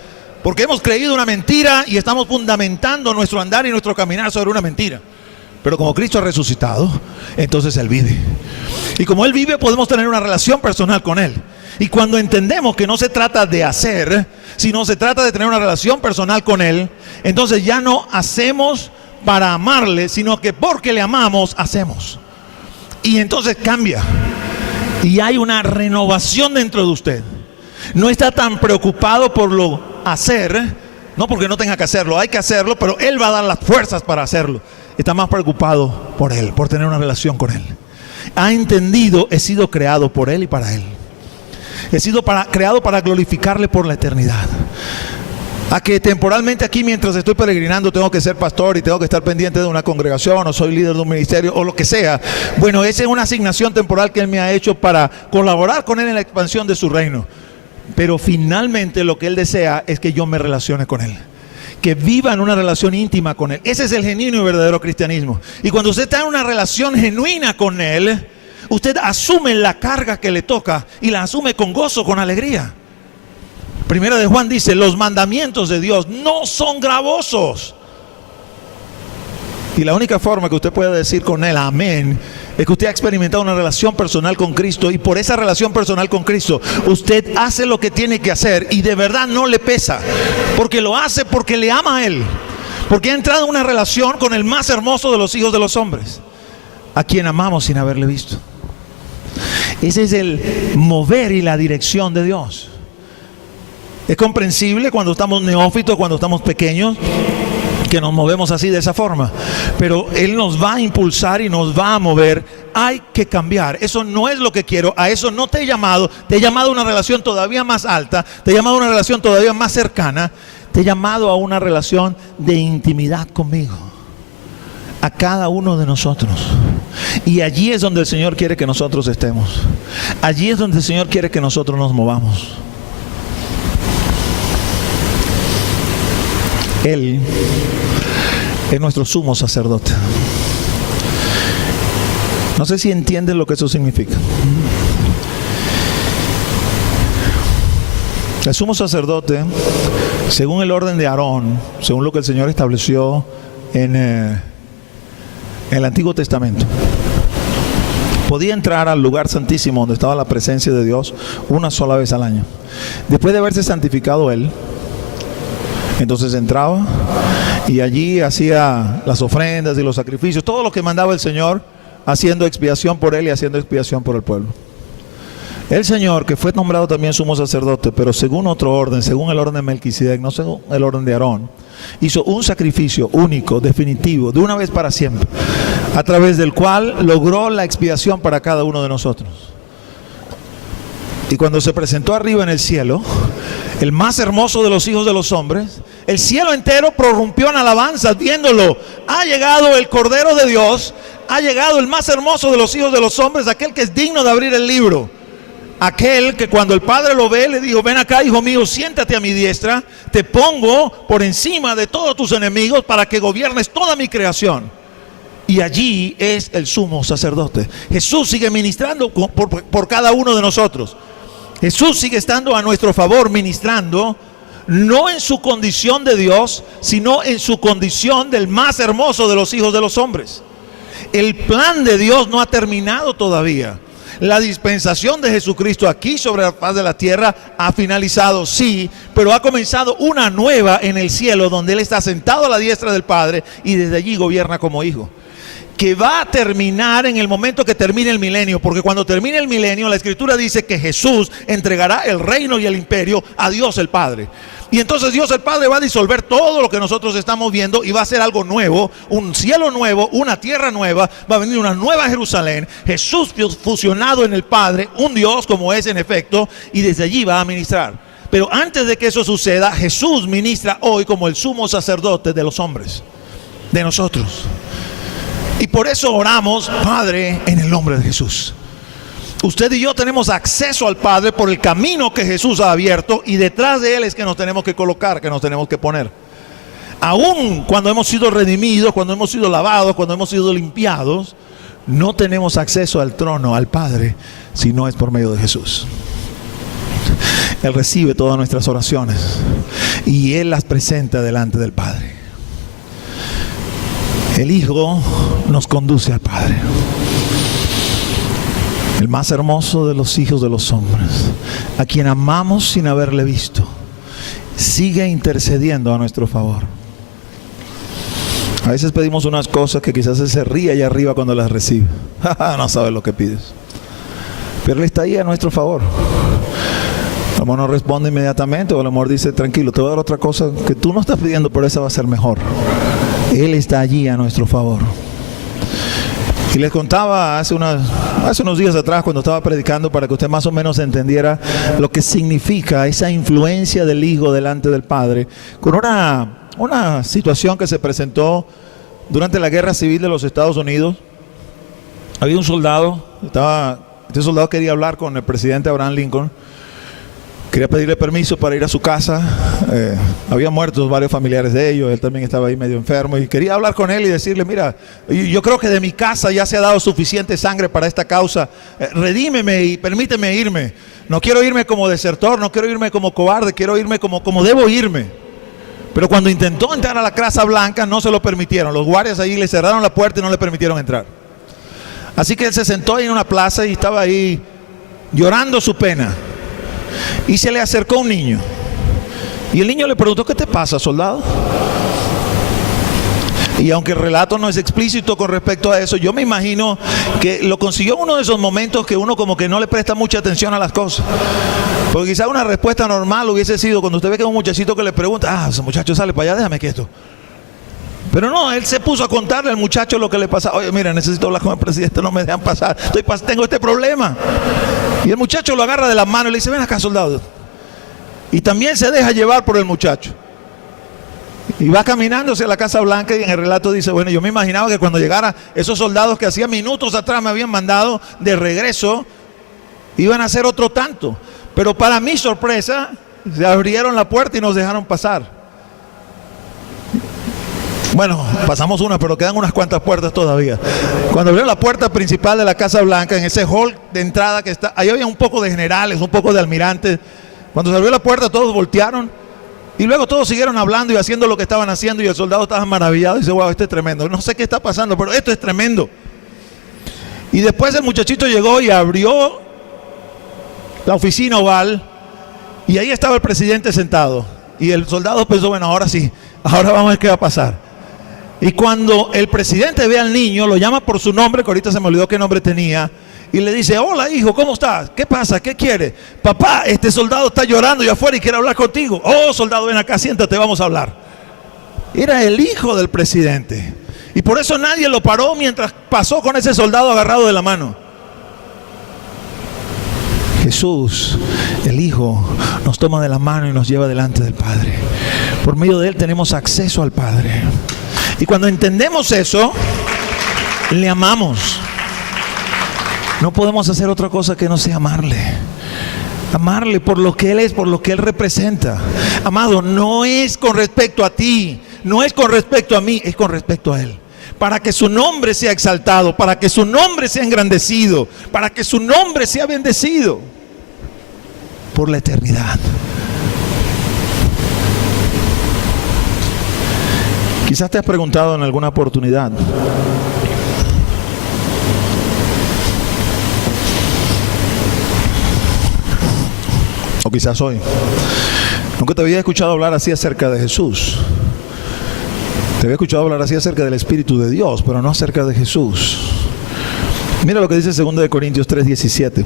Porque hemos creído una mentira y estamos fundamentando nuestro andar y nuestro caminar sobre una mentira. Pero como Cristo ha resucitado, entonces Él vive. Y como Él vive, podemos tener una relación personal con Él. Y cuando entendemos que no se trata de hacer, sino se trata de tener una relación personal con Él, entonces ya no hacemos para amarle, sino que porque le amamos, hacemos. Y entonces cambia. Y hay una renovación dentro de usted. No está tan preocupado por lo hacer, No porque no tenga que hacerlo, hay que hacerlo, pero Él va a dar las fuerzas para hacerlo. Está más preocupado por Él, por tener una relación con Él. Ha entendido, he sido creado por Él y para Él. He sido creado para glorificarle por la eternidad. A que temporalmente aquí, mientras estoy peregrinando, tengo que ser pastor y tengo que estar pendiente de una congregación, o soy líder de un ministerio, o lo que sea. Bueno, esa es una asignación temporal que Él me ha hecho para colaborar con Él en la expansión de su reino. Pero finalmente lo que Él desea es que yo me relacione con Él, que viva en una relación íntima con Él. Ese es el genuino y verdadero cristianismo. Y cuando usted está en una relación genuina con Él, usted asume la carga que le toca y la asume con gozo, con alegría. Primera de Juan dice, los mandamientos de Dios no son gravosos. Y la única forma que usted puede decir con Él, amén, es que usted ha experimentado una relación personal con Cristo, y por esa relación personal con Cristo, usted hace lo que tiene que hacer y de verdad no le pesa, porque lo hace porque le ama a Él, porque ha entrado en una relación con el más hermoso de los hijos de los hombres, a quien amamos sin haberle visto. Ese es el mover y la dirección de Dios. Es comprensible cuando estamos neófitos, cuando estamos pequeños, que nos movemos así de esa forma, pero Él nos va a impulsar y nos va a mover. Hay que cambiar. Eso no es lo que quiero, a eso no te he llamado. Te he llamado a una relación todavía más alta, te he llamado a una relación todavía más cercana, te he llamado a una relación de intimidad conmigo, a cada uno de nosotros. Y allí es donde el Señor quiere que nosotros estemos. Allí es donde el Señor quiere que nosotros nos movamos. Él es nuestro sumo sacerdote. No sé si entienden lo que eso significa. El sumo sacerdote, según el orden de Aarón, según lo que el Señor estableció en el Antiguo Testamento, podía entrar al lugar santísimo donde estaba la presencia de Dios una sola vez al año. Después de haberse santificado Él, entonces entraba y allí hacía las ofrendas y los sacrificios, todo lo que mandaba el Señor, haciendo expiación por Él y haciendo expiación por el pueblo. El Señor, que fue nombrado también sumo sacerdote, pero según otro orden, según el orden de Melquisedec, no según el orden de Aarón, hizo un sacrificio único, definitivo, de una vez para siempre, a través del cual logró la expiación para cada uno de nosotros. Y cuando se presentó arriba en el cielo, el más hermoso de los hijos de los hombres, el cielo entero prorrumpió en alabanzas viéndolo. Ha llegado el Cordero de Dios, ha llegado el más hermoso de los hijos de los hombres, aquel que es digno de abrir el libro. Aquel que cuando el Padre lo ve, le dijo, ven acá, hijo mío, siéntate a mi diestra, te pongo por encima de todos tus enemigos para que gobiernes toda mi creación. Y allí es el sumo sacerdote. Jesús sigue ministrando por cada uno de nosotros. Jesús sigue estando a nuestro favor, ministrando, no en su condición de Dios, sino en su condición del más hermoso de los hijos de los hombres. El plan de Dios no ha terminado todavía. La dispensación de Jesucristo aquí sobre la faz de la tierra ha finalizado, sí, pero ha comenzado una nueva en el cielo, donde Él está sentado a la diestra del Padre y desde allí gobierna como hijo, que va a terminar en el momento que termine el milenio, porque cuando termine el milenio, la Escritura dice que Jesús entregará el reino y el imperio a Dios el Padre. Y entonces Dios el Padre va a disolver todo lo que nosotros estamos viendo y va a hacer algo nuevo, un cielo nuevo, una tierra nueva, va a venir una nueva Jerusalén, Jesús fusionado en el Padre, un Dios como es en efecto, y desde allí va a ministrar. Pero antes de que eso suceda, Jesús ministra hoy como el sumo sacerdote de los hombres, de nosotros. Y por eso oramos, Padre, en el nombre de Jesús. Usted y yo tenemos acceso al Padre por el camino que Jesús ha abierto, y detrás de Él es que nos tenemos que colocar, que nos tenemos que poner. Aún cuando hemos sido redimidos, cuando hemos sido lavados, cuando hemos sido limpiados, no tenemos acceso al trono, al Padre, si no es por medio de Jesús. Él recibe todas nuestras oraciones y Él las presenta delante del Padre. El Hijo nos conduce al Padre, el más hermoso de los hijos de los hombres, a quien amamos sin haberle visto, sigue intercediendo a nuestro favor. A veces pedimos unas cosas que quizás Él se ríe allá arriba cuando las recibe. No sabes lo que pides. Pero Él está ahí a nuestro favor. A lo mejor no responde inmediatamente, o a lo mejor dice, tranquilo, te voy a dar otra cosa que tú no estás pidiendo, pero esa va a ser mejor. Él está allí a nuestro favor. Y les contaba hace unos días atrás, cuando estaba predicando, para que usted más o menos entendiera lo que significa esa influencia del Hijo delante del Padre, con una situación que se presentó durante la Guerra Civil de los Estados Unidos. Había un soldado, este soldado quería hablar con el presidente Abraham Lincoln, quería pedirle permiso para ir a su casa. Había muerto varios familiares de ellos, él también estaba ahí medio enfermo, y quería hablar con él y decirle, mira, yo creo que de mi casa ya se ha dado suficiente sangre para esta causa, redímeme y permíteme irme. No quiero irme como desertor, no quiero irme como cobarde, quiero irme como debo irme. Pero cuando intentó entrar a la Casa Blanca no se lo permitieron, los guardias allí le cerraron la puerta y no le permitieron entrar. Así que él se sentó ahí en una plaza y estaba ahí llorando su pena. Y se le acercó un niño. Y el niño le preguntó, ¿qué te pasa, soldado? Y aunque el relato no es explícito con respecto a eso, yo me imagino que lo consiguió en uno de esos momentos que uno como que no le presta mucha atención a las cosas. Porque quizás una respuesta normal hubiese sido cuando usted ve que es un muchachito que le pregunta, ese muchacho sale para allá, déjame quieto. Pero no, él se puso a contarle al muchacho lo que le pasa. Oye, mira, necesito hablar con el presidente, no me dejan pasar, tengo este problema. Y el muchacho lo agarra de la mano y le dice, ven acá, soldado. Y también se deja llevar por el muchacho. Y va caminando hacia la Casa Blanca, y en el relato dice, bueno, yo me imaginaba que cuando llegara esos soldados que hacía minutos atrás me habían mandado de regreso, iban a hacer otro tanto. Pero para mi sorpresa, se abrieron la puerta y nos dejaron pasar. Bueno, pasamos una, pero quedan unas cuantas puertas todavía. Cuando abrieron la puerta principal de la Casa Blanca, en ese hall de entrada que está, ahí había un poco de generales, un poco de almirantes. Cuando se abrió la puerta todos voltearon y luego todos siguieron hablando y haciendo lo que estaban haciendo, y el soldado estaba maravillado y dice, wow, esto es tremendo. No sé qué está pasando, pero esto es tremendo. Y después el muchachito llegó y abrió la oficina oval y ahí estaba el presidente sentado. Y el soldado pensó, bueno, ahora sí, ahora vamos a ver qué va a pasar. Y cuando el presidente ve al niño, lo llama por su nombre, que ahorita se me olvidó qué nombre tenía, y le dice, hola hijo, ¿cómo estás? ¿Qué pasa? ¿Qué quiere? Papá, este soldado está llorando allá afuera y quiere hablar contigo. Oh, soldado, ven acá, siéntate, vamos a hablar. Era el hijo del presidente. Y por eso nadie lo paró mientras pasó con ese soldado agarrado de la mano. Jesús, el Hijo, nos toma de la mano y nos lleva delante del Padre. Por medio de Él tenemos acceso al Padre. Y cuando entendemos eso, le amamos. No podemos hacer otra cosa que no sea amarle. Amarle por lo que Él es, por lo que Él representa. Amado, no es con respecto a ti, no es con respecto a mí, es con respecto a Él. Para que su nombre sea exaltado, para que su nombre sea engrandecido, para que su nombre sea bendecido por la eternidad. Quizás te has preguntado en alguna oportunidad, o quizás hoy, nunca te había escuchado hablar así acerca de Jesús. Te había escuchado hablar así acerca del Espíritu de Dios, pero no acerca de Jesús. Mira lo que dice 2 Corintios 3:17.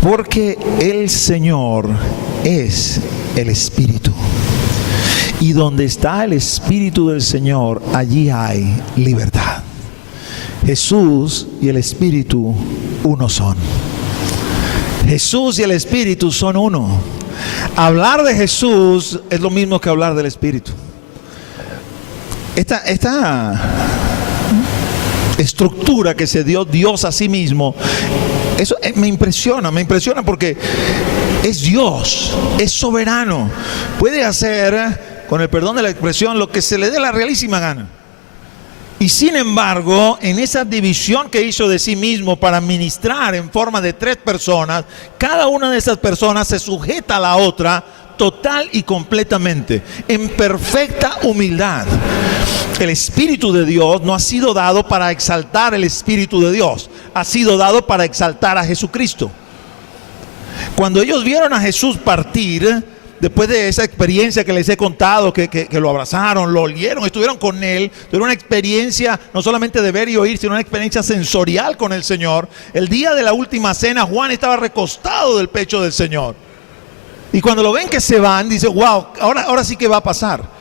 Porque el Señor es el Espíritu. Y donde está el Espíritu del Señor, allí hay libertad. Jesús y el Espíritu uno son. Jesús y el Espíritu son uno. Hablar de Jesús es lo mismo que hablar del Espíritu. Esta estructura que se dio Dios a sí mismo, eso me impresiona porque es Dios, es soberano, puede hacer, con el perdón de la expresión, lo que se le dé la realísima gana. Y sin embargo, en esa división que hizo de sí mismo para ministrar en forma de 3 personas, cada una de esas personas se sujeta a la otra total y completamente, en perfecta humildad. El Espíritu de Dios no ha sido dado para exaltar el Espíritu de Dios, ha sido dado para exaltar a Jesucristo. Cuando ellos vieron a Jesús partir, después de esa experiencia que les he contado, que lo abrazaron, lo olieron, estuvieron con Él, tuvieron una experiencia no solamente de ver y oír, sino una experiencia sensorial con el Señor. El día de la última cena, Juan estaba recostado del pecho del Señor. Y cuando lo ven que se van, dice, wow, ahora sí que va a pasar.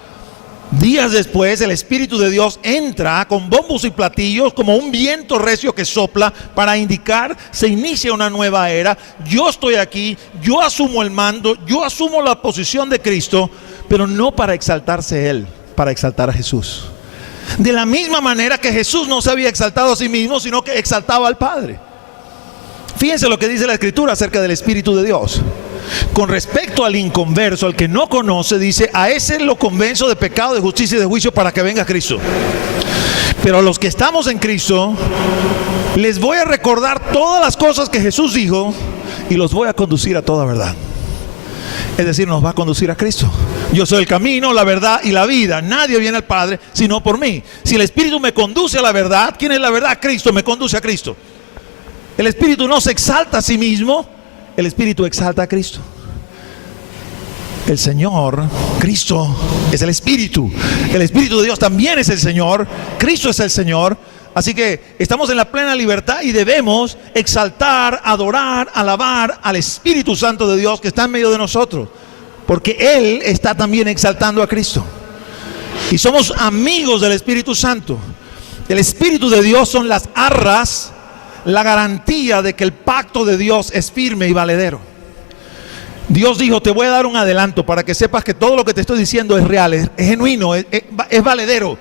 Días después, el Espíritu de Dios entra con bombos y platillos como un viento recio que sopla para indicar, se inicia una nueva era. Yo estoy aquí, yo asumo el mando, yo asumo la posición de Cristo, pero no para exaltarse Él, para exaltar a Jesús. De la misma manera que Jesús no se había exaltado a sí mismo, sino que exaltaba al Padre. Fíjense lo que dice la Escritura acerca del Espíritu de Dios. Con respecto al inconverso, al que no conoce, dice, a ese lo convenzo de pecado, de justicia y de juicio para que venga Cristo. Pero a los que estamos en Cristo, les voy a recordar todas las cosas que Jesús dijo y los voy a conducir a toda verdad. Es decir, nos va a conducir a Cristo. Yo soy el camino, la verdad y la vida. Nadie viene al Padre sino por mí. Si el Espíritu me conduce a la verdad, ¿quién es la verdad? Cristo, me conduce a Cristo. El Espíritu no se exalta a sí mismo, el Espíritu exalta a Cristo. El Señor, Cristo, es el Espíritu. El Espíritu de Dios también es el Señor. Cristo es el Señor. Así que estamos en la plena libertad y debemos exaltar, adorar, alabar al Espíritu Santo de Dios que está en medio de nosotros. Porque Él está también exaltando a Cristo. Y somos amigos del Espíritu Santo. El Espíritu de Dios son las arras, la garantía de que el pacto de Dios es firme y valedero. Dios dijo, te voy a dar un adelanto para que sepas que todo lo que te estoy diciendo es real, es genuino, es valedero.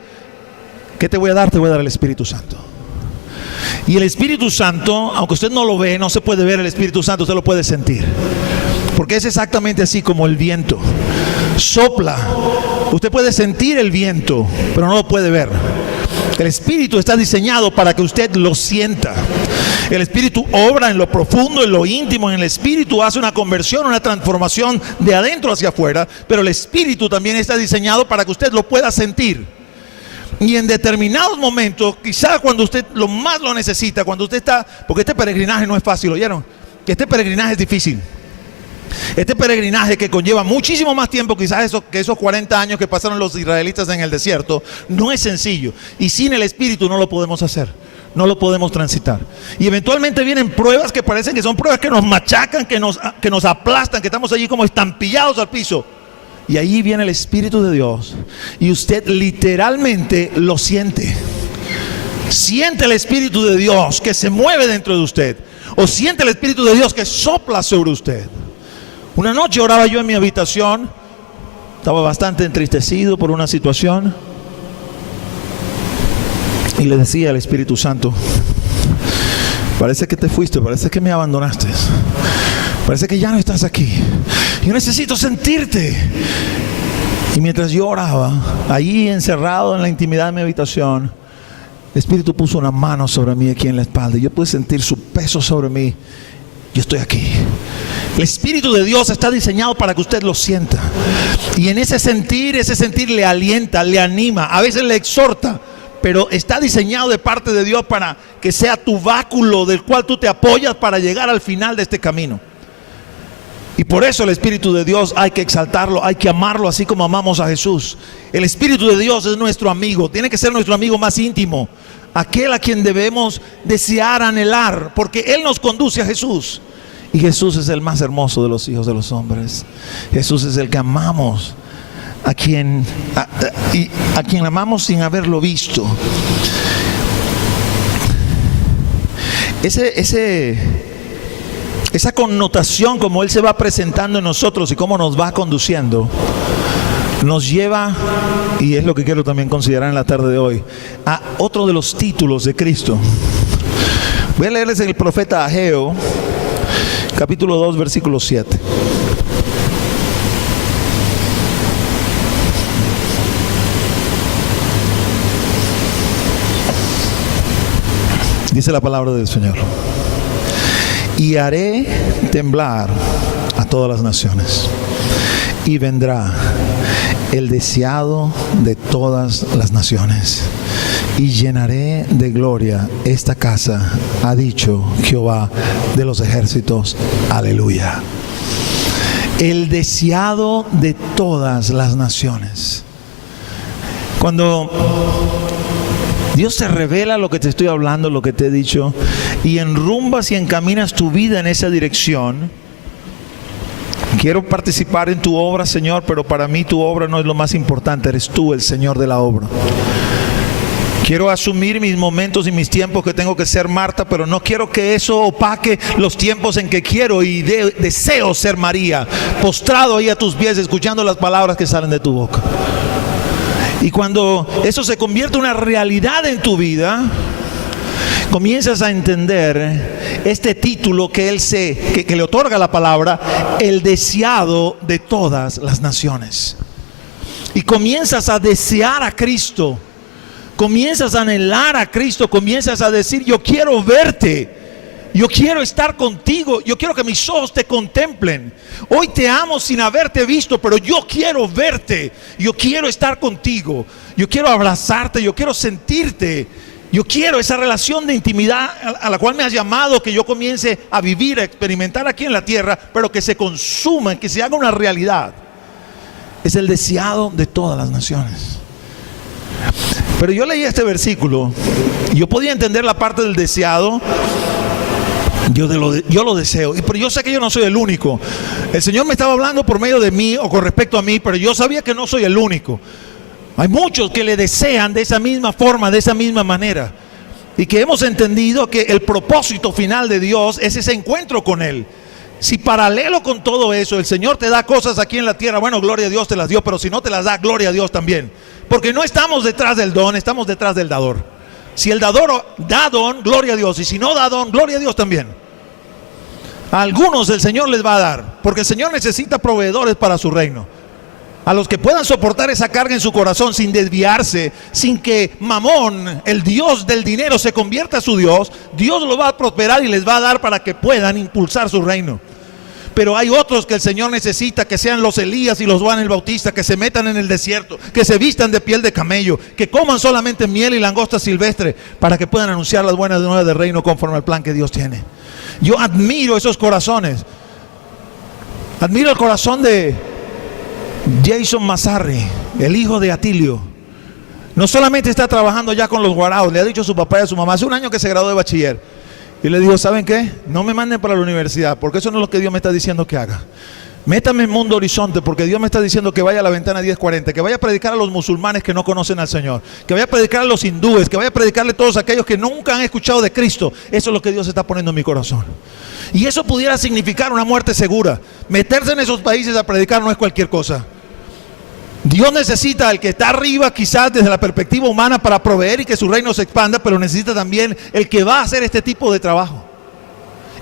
¿Qué te voy a dar? Te voy a dar el Espíritu Santo. Y el Espíritu Santo, aunque usted no lo ve, no se puede ver el Espíritu Santo, usted lo puede sentir. Porque es exactamente así como el viento. Sopla. Usted puede sentir el viento, pero no lo puede ver. El Espíritu está diseñado para que usted lo sienta. El Espíritu obra en lo profundo, en lo íntimo. En el Espíritu hace una conversión, una transformación de adentro hacia afuera. Pero el Espíritu también está diseñado para que usted lo pueda sentir. Y en determinados momentos, quizá cuando usted lo más lo necesita, cuando usted está, porque este peregrinaje no es fácil, ¿oyeron? Que este peregrinaje es difícil. Este peregrinaje que conlleva muchísimo más tiempo quizás que esos 40 años que pasaron los israelitas en el desierto, no es sencillo. Y sin el Espíritu no lo podemos hacer, no lo podemos transitar. Y eventualmente vienen pruebas que parecen que son pruebas que nos machacan, que nos aplastan, que estamos allí como estampillados al piso. Y ahí viene el Espíritu de Dios y usted literalmente lo siente. Siente el Espíritu de Dios que se mueve dentro de usted, o siente el Espíritu de Dios que sopla sobre usted. Una noche oraba yo en mi habitación, estaba bastante entristecido por una situación y le decía al Espíritu Santo, parece que te fuiste, parece que me abandonaste, parece que ya no estás aquí, yo necesito sentirte. Y mientras yo oraba, ahí encerrado en la intimidad de mi habitación, el Espíritu puso una mano sobre mí aquí en la espalda y yo pude sentir su peso sobre mí. Yo estoy aquí. El Espíritu de Dios está diseñado para que usted lo sienta. Y en ese sentir le alienta, le anima, a veces le exhorta. Pero está diseñado de parte de Dios para que sea tu báculo del cual tú te apoyas para llegar al final de este camino. Y por eso el Espíritu de Dios hay que exaltarlo, hay que amarlo así como amamos a Jesús. El Espíritu de Dios es nuestro amigo, tiene que ser nuestro amigo más íntimo. Aquel a quien debemos desear, anhelar, porque Él nos conduce a Jesús. Y Jesús es el más hermoso de los hijos de los hombres. Jesús es el que amamos, a quien amamos sin haberlo visto. Esa connotación como Él se va presentando en nosotros y cómo nos va conduciendo, nos lleva, y es lo que quiero también considerar en la tarde de hoy, a otro de los títulos de Cristo. Voy a leerles el profeta Ageo, capítulo 2, versículo 7. Dice la palabra del Señor: y haré temblar a todas las naciones, y vendrá el deseado de todas las naciones, y llenaré de gloria esta casa, ha dicho Jehová de los ejércitos. Aleluya. el deseado de todas las naciones. Cuando Dios te revela lo que te estoy hablando, lo que te he dicho, y enrumbas y encaminas tu vida en esa dirección, quiero participar en tu obra, Señor, pero para mí tu obra no es lo más importante, eres tú el Señor de la obra. Quiero asumir mis momentos y mis tiempos que tengo que ser Marta, pero no quiero que eso opaque los tiempos en que quiero y deseo ser María, postrado ahí a tus pies, escuchando las palabras que salen de tu boca. Y cuando eso se convierte en una realidad en tu vida, comienzas a entender este título que que le otorga la palabra, el deseado de todas las naciones. Y comienzas a desear a Cristo. Comienzas a anhelar a Cristo, comienzas a decir, yo quiero verte, yo quiero estar contigo, yo quiero que mis ojos te contemplen. Hoy te amo sin haberte visto, pero yo quiero verte, yo quiero estar contigo, yo quiero abrazarte, yo quiero sentirte, yo quiero esa relación de intimidad a la cual me has llamado, que yo comience a vivir, a experimentar aquí en la tierra, pero que se consuma, que se haga una realidad. Es el deseado de todas las naciones. Pero yo leí este versículo y yo podía entender la parte del deseado. Yo lo deseo, pero yo sé que yo no soy el único. El Señor me estaba hablando por medio de mí o con respecto a mí, pero yo sabía que no soy el único. Hay muchos que le desean de esa misma forma, de esa misma manera, y que hemos entendido que el propósito final de Dios es ese encuentro con Él. Si paralelo con todo eso el Señor te da cosas aquí en la tierra, bueno, gloria a Dios te las dio, pero si no te las da, gloria a Dios también. Porque no estamos detrás del don, estamos detrás del dador. Si el dador da don, gloria a Dios, y si no da don, gloria a Dios también. A algunos el Señor les va a dar, porque el Señor necesita proveedores para su reino. A los que puedan soportar esa carga en su corazón sin desviarse, sin que Mamón, el Dios del dinero, se convierta a su Dios, Dios lo va a prosperar y les va a dar para que puedan impulsar su reino. Pero hay otros que el Señor necesita, que sean los Elías y los Juan el Bautista, que se metan en el desierto, que se vistan de piel de camello, que coman solamente miel y langosta silvestre, para que puedan anunciar las buenas nuevas del reino conforme al plan que Dios tiene. Yo admiro esos corazones. Admiro el corazón de Jason Massarri, el hijo de Atilio. No solamente está trabajando ya con los guaraos, le ha dicho a su papá y a su mamá, hace un año que se graduó de bachiller, y le dijo, ¿saben qué? No me manden para la universidad, porque eso no es lo que Dios me está diciendo que haga. Métame en Mundo Horizonte, porque Dios me está diciendo que vaya a la ventana 1040, que vaya a predicar a los musulmanes que no conocen al Señor, que vaya a predicar a los hindúes, que vaya a predicarle a todos aquellos que nunca han escuchado de Cristo. Eso es lo que Dios está poniendo en mi corazón. Y eso pudiera significar una muerte segura. Meterse en esos países a predicar no es cualquier cosa. Dios necesita al que está arriba, quizás desde la perspectiva humana, para proveer y que su reino se expanda, pero necesita también el que va a hacer este tipo de trabajo.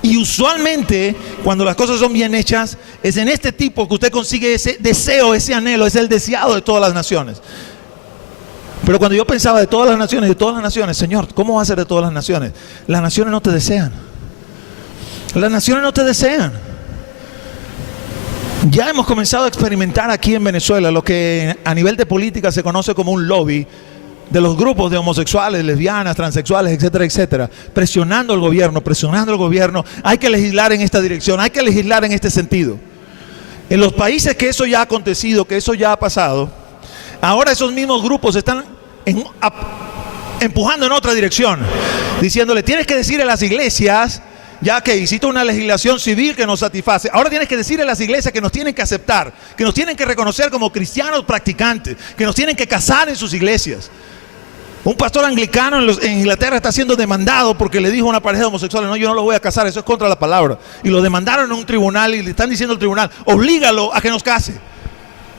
Y usualmente, cuando las cosas son bien hechas, es en este tipo que usted consigue ese deseo, ese anhelo, es el deseado de todas las naciones. Pero cuando yo pensaba de todas las naciones, Señor, ¿cómo va a ser de todas las naciones? Las naciones no te desean. Las naciones no te desean. Ya hemos comenzado a experimentar aquí en Venezuela lo que a nivel de política se conoce como un lobby de los grupos de homosexuales, lesbianas, transexuales, etcétera, etcétera, presionando al gobierno. Hay que legislar en esta dirección, hay que legislar en este sentido. En los países que eso ya ha acontecido, que eso ya ha pasado, ahora esos mismos grupos están empujando en otra dirección, diciéndole, tienes que decir a las iglesias, ya que hiciste una legislación civil que nos satisface, ahora tienes que decirle a las iglesias que nos tienen que aceptar, que nos tienen que reconocer como cristianos practicantes, que nos tienen que casar en sus iglesias. Un pastor anglicano en Inglaterra está siendo demandado porque le dijo a una pareja de homosexuales, no, yo no los voy a casar, eso es contra la palabra. Y lo demandaron en un tribunal y le están diciendo al tribunal, oblígalo a que nos case.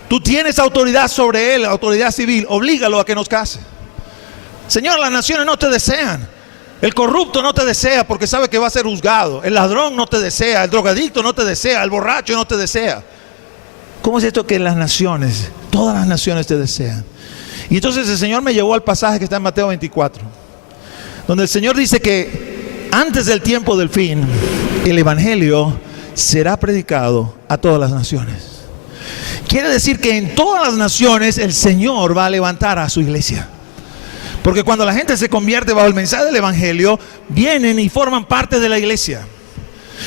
Tú tienes autoridad sobre él, autoridad civil, oblígalo a que nos case. Señor, las naciones no te desean. El corrupto no te desea porque sabe que va a ser juzgado. El ladrón no te desea, el drogadicto no te desea, el borracho no te desea. ¿Cómo es esto que las naciones, todas las naciones te desean? Y entonces el Señor me llevó al pasaje que está en Mateo 24, donde el Señor dice que antes del tiempo del fin, el evangelio será predicado a todas las naciones. Quiere decir que en todas las naciones el Señor va a levantar a su iglesia. Porque cuando la gente se convierte bajo el mensaje del evangelio, vienen y forman parte de la iglesia.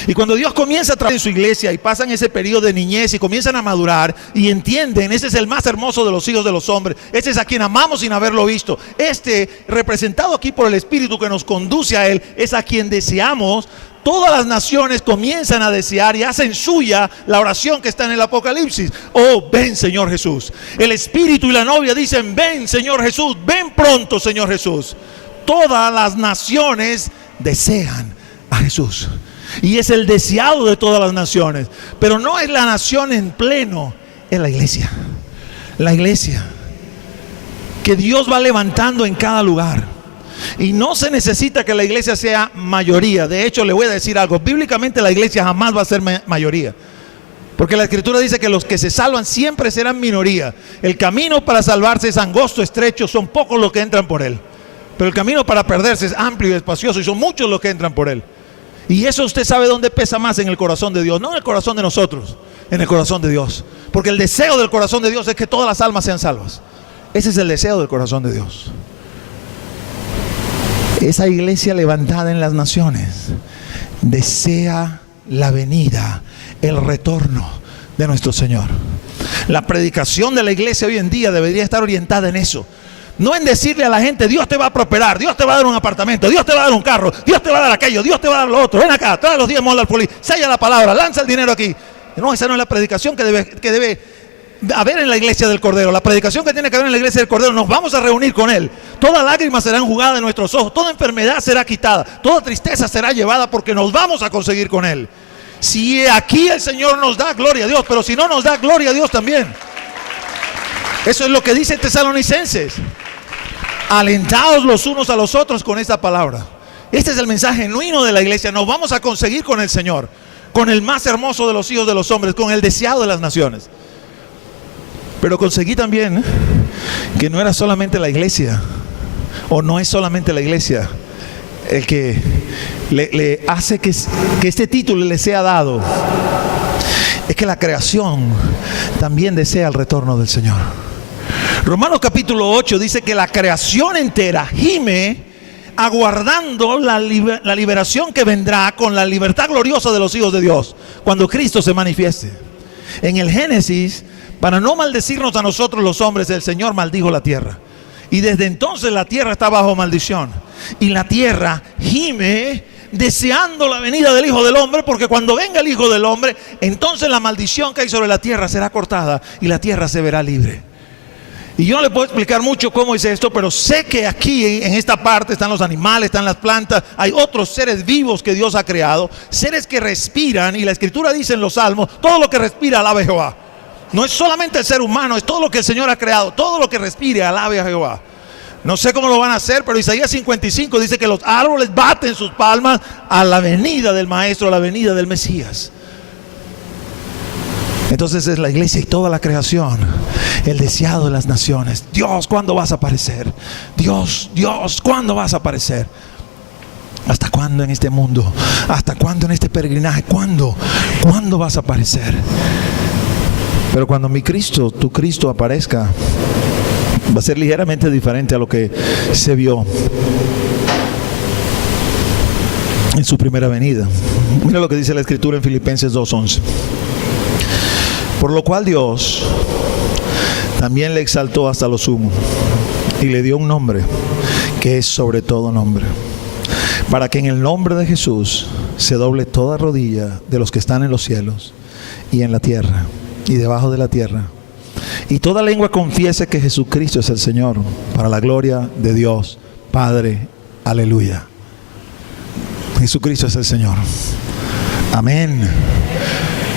Y cuando Dios comienza a trabajar en su iglesia y pasan ese periodo de niñez y comienzan a madurar y entienden, ese es el más hermoso de los hijos de los hombres, este es a quien amamos sin haberlo visto, este representado aquí por el Espíritu que nos conduce a Él, es a quien deseamos. Todas las naciones comienzan a desear y hacen suya la oración que está en el Apocalipsis. Oh, ven Señor Jesús. El Espíritu y la novia dicen, ven Señor Jesús, ven pronto Señor Jesús. Todas las naciones desean a Jesús. Y es el deseado de todas las naciones. Pero no es la nación en pleno, es la iglesia. La iglesia que Dios va levantando en cada lugar. Y no se necesita que la iglesia sea mayoría. De hecho, le voy a decir algo. Bíblicamente la iglesia jamás va a ser mayoría. Porque la Escritura dice que los que se salvan siempre serán minoría. El camino para salvarse es angosto, estrecho, son pocos los que entran por él. Pero el camino para perderse es amplio y espacioso y son muchos los que entran por él. Y eso usted sabe dónde pesa más, en el corazón de Dios. No en el corazón de nosotros, en el corazón de Dios. Porque el deseo del corazón de Dios es que todas las almas sean salvas. Ese es el deseo del corazón de Dios. Esa iglesia levantada en las naciones desea la venida, el retorno de nuestro Señor. La predicación de la iglesia hoy en día debería estar orientada en eso. No en decirle a la gente, Dios te va a prosperar, Dios te va a dar un apartamento, Dios te va a dar un carro, Dios te va a dar aquello, Dios te va a dar lo otro. Ven acá, trae los diezmos al poli, sella la palabra, lanza el dinero aquí. No, esa no es la predicación que debe haber en la iglesia del Cordero. La predicación que tiene que haber en la iglesia del Cordero: nos vamos a reunir con Él. Toda lágrima será enjugada de nuestros ojos, toda enfermedad será quitada, toda tristeza será llevada, porque nos vamos a conseguir con Él. Si aquí el Señor nos da, gloria a Dios, pero si no nos da, gloria a Dios también. Eso es lo que dice Tesalonicenses. Alentaos los unos a los otros con esta palabra. Este es el mensaje genuino de la iglesia. Nos vamos a conseguir con el Señor, con el más hermoso de los hijos de los hombres, con el deseado de las naciones. Pero conseguí también que no era solamente la iglesia, o no es solamente la iglesia el que le hace que este título le sea dado. Es que la creación también desea el retorno del Señor. Romanos capítulo 8 dice que la creación entera gime aguardando la liberación que vendrá con la libertad gloriosa de los hijos de Dios, cuando Cristo se manifieste. En el Génesis, para no maldecirnos a nosotros los hombres, el Señor maldijo la tierra. Y desde entonces la tierra está bajo maldición. Y la tierra gime deseando la venida del Hijo del Hombre, porque cuando venga el Hijo del Hombre, entonces la maldición que hay sobre la tierra será cortada y la tierra se verá libre. Y yo no le puedo explicar mucho cómo es esto, pero sé que aquí en esta parte están los animales, están las plantas, hay otros seres vivos que Dios ha creado, seres que respiran, y la Escritura dice en los Salmos: todo lo que respira alabe a Jehová. No es solamente el ser humano, es todo lo que el Señor ha creado, todo lo que respire alabe a Jehová. No sé cómo lo van a hacer, pero Isaías 55 dice que los árboles baten sus palmas a la venida del Maestro, a la venida del Mesías. Entonces es la iglesia y toda la creación el deseado de las naciones. Dios, ¿cuándo vas a aparecer? Dios, ¿cuándo vas a aparecer? ¿Hasta cuándo en este mundo? ¿Hasta cuándo en este peregrinaje? ¿Cuándo vas a aparecer? Pero cuando mi Cristo, tu Cristo, aparezca, va a ser ligeramente diferente a lo que se vio en su primera venida. Mira lo que dice la Escritura en Filipenses 2:11. Por lo cual Dios también le exaltó hasta lo sumo y le dio un nombre que es sobre todo nombre, para que en el nombre de Jesús se doble toda rodilla de los que están en los cielos y en la tierra y debajo de la tierra, y toda lengua confiese que Jesucristo es el Señor, para la gloria de Dios Padre. Aleluya. Jesucristo es el Señor. Amén.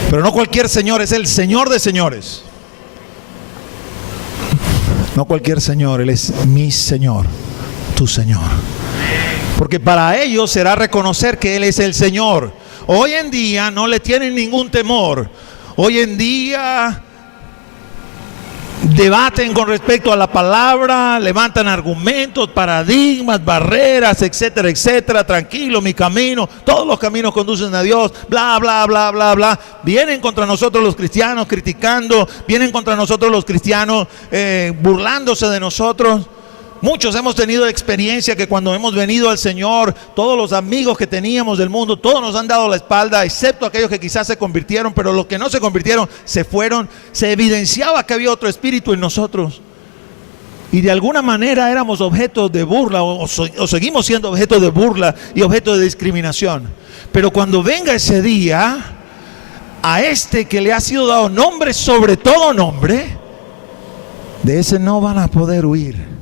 Pero no cualquier Señor, es el Señor de señores. No cualquier Señor, Él es mi Señor, tu Señor. Porque para ellos será reconocer que Él es el Señor. Hoy en día no le tienen ningún temor. Hoy en día debaten con respecto a la palabra, levantan argumentos, paradigmas, barreras, etcétera, etcétera. Tranquilo, mi camino, todos los caminos conducen a Dios, bla, bla, bla, bla, bla. Vienen contra nosotros los cristianos criticando, vienen contra nosotros los cristianos burlándose de nosotros. Muchos hemos tenido la experiencia que cuando hemos venido al Señor, todos los amigos que teníamos del mundo, todos nos han dado la espalda, excepto aquellos que quizás se convirtieron, pero los que no se convirtieron se fueron. Se evidenciaba que había otro espíritu en nosotros. Y de alguna manera éramos objetos de burla o seguimos siendo objetos de burla y objetos de discriminación. Pero cuando venga ese día, a este que le ha sido dado nombre sobre todo nombre, de ese no van a poder huir.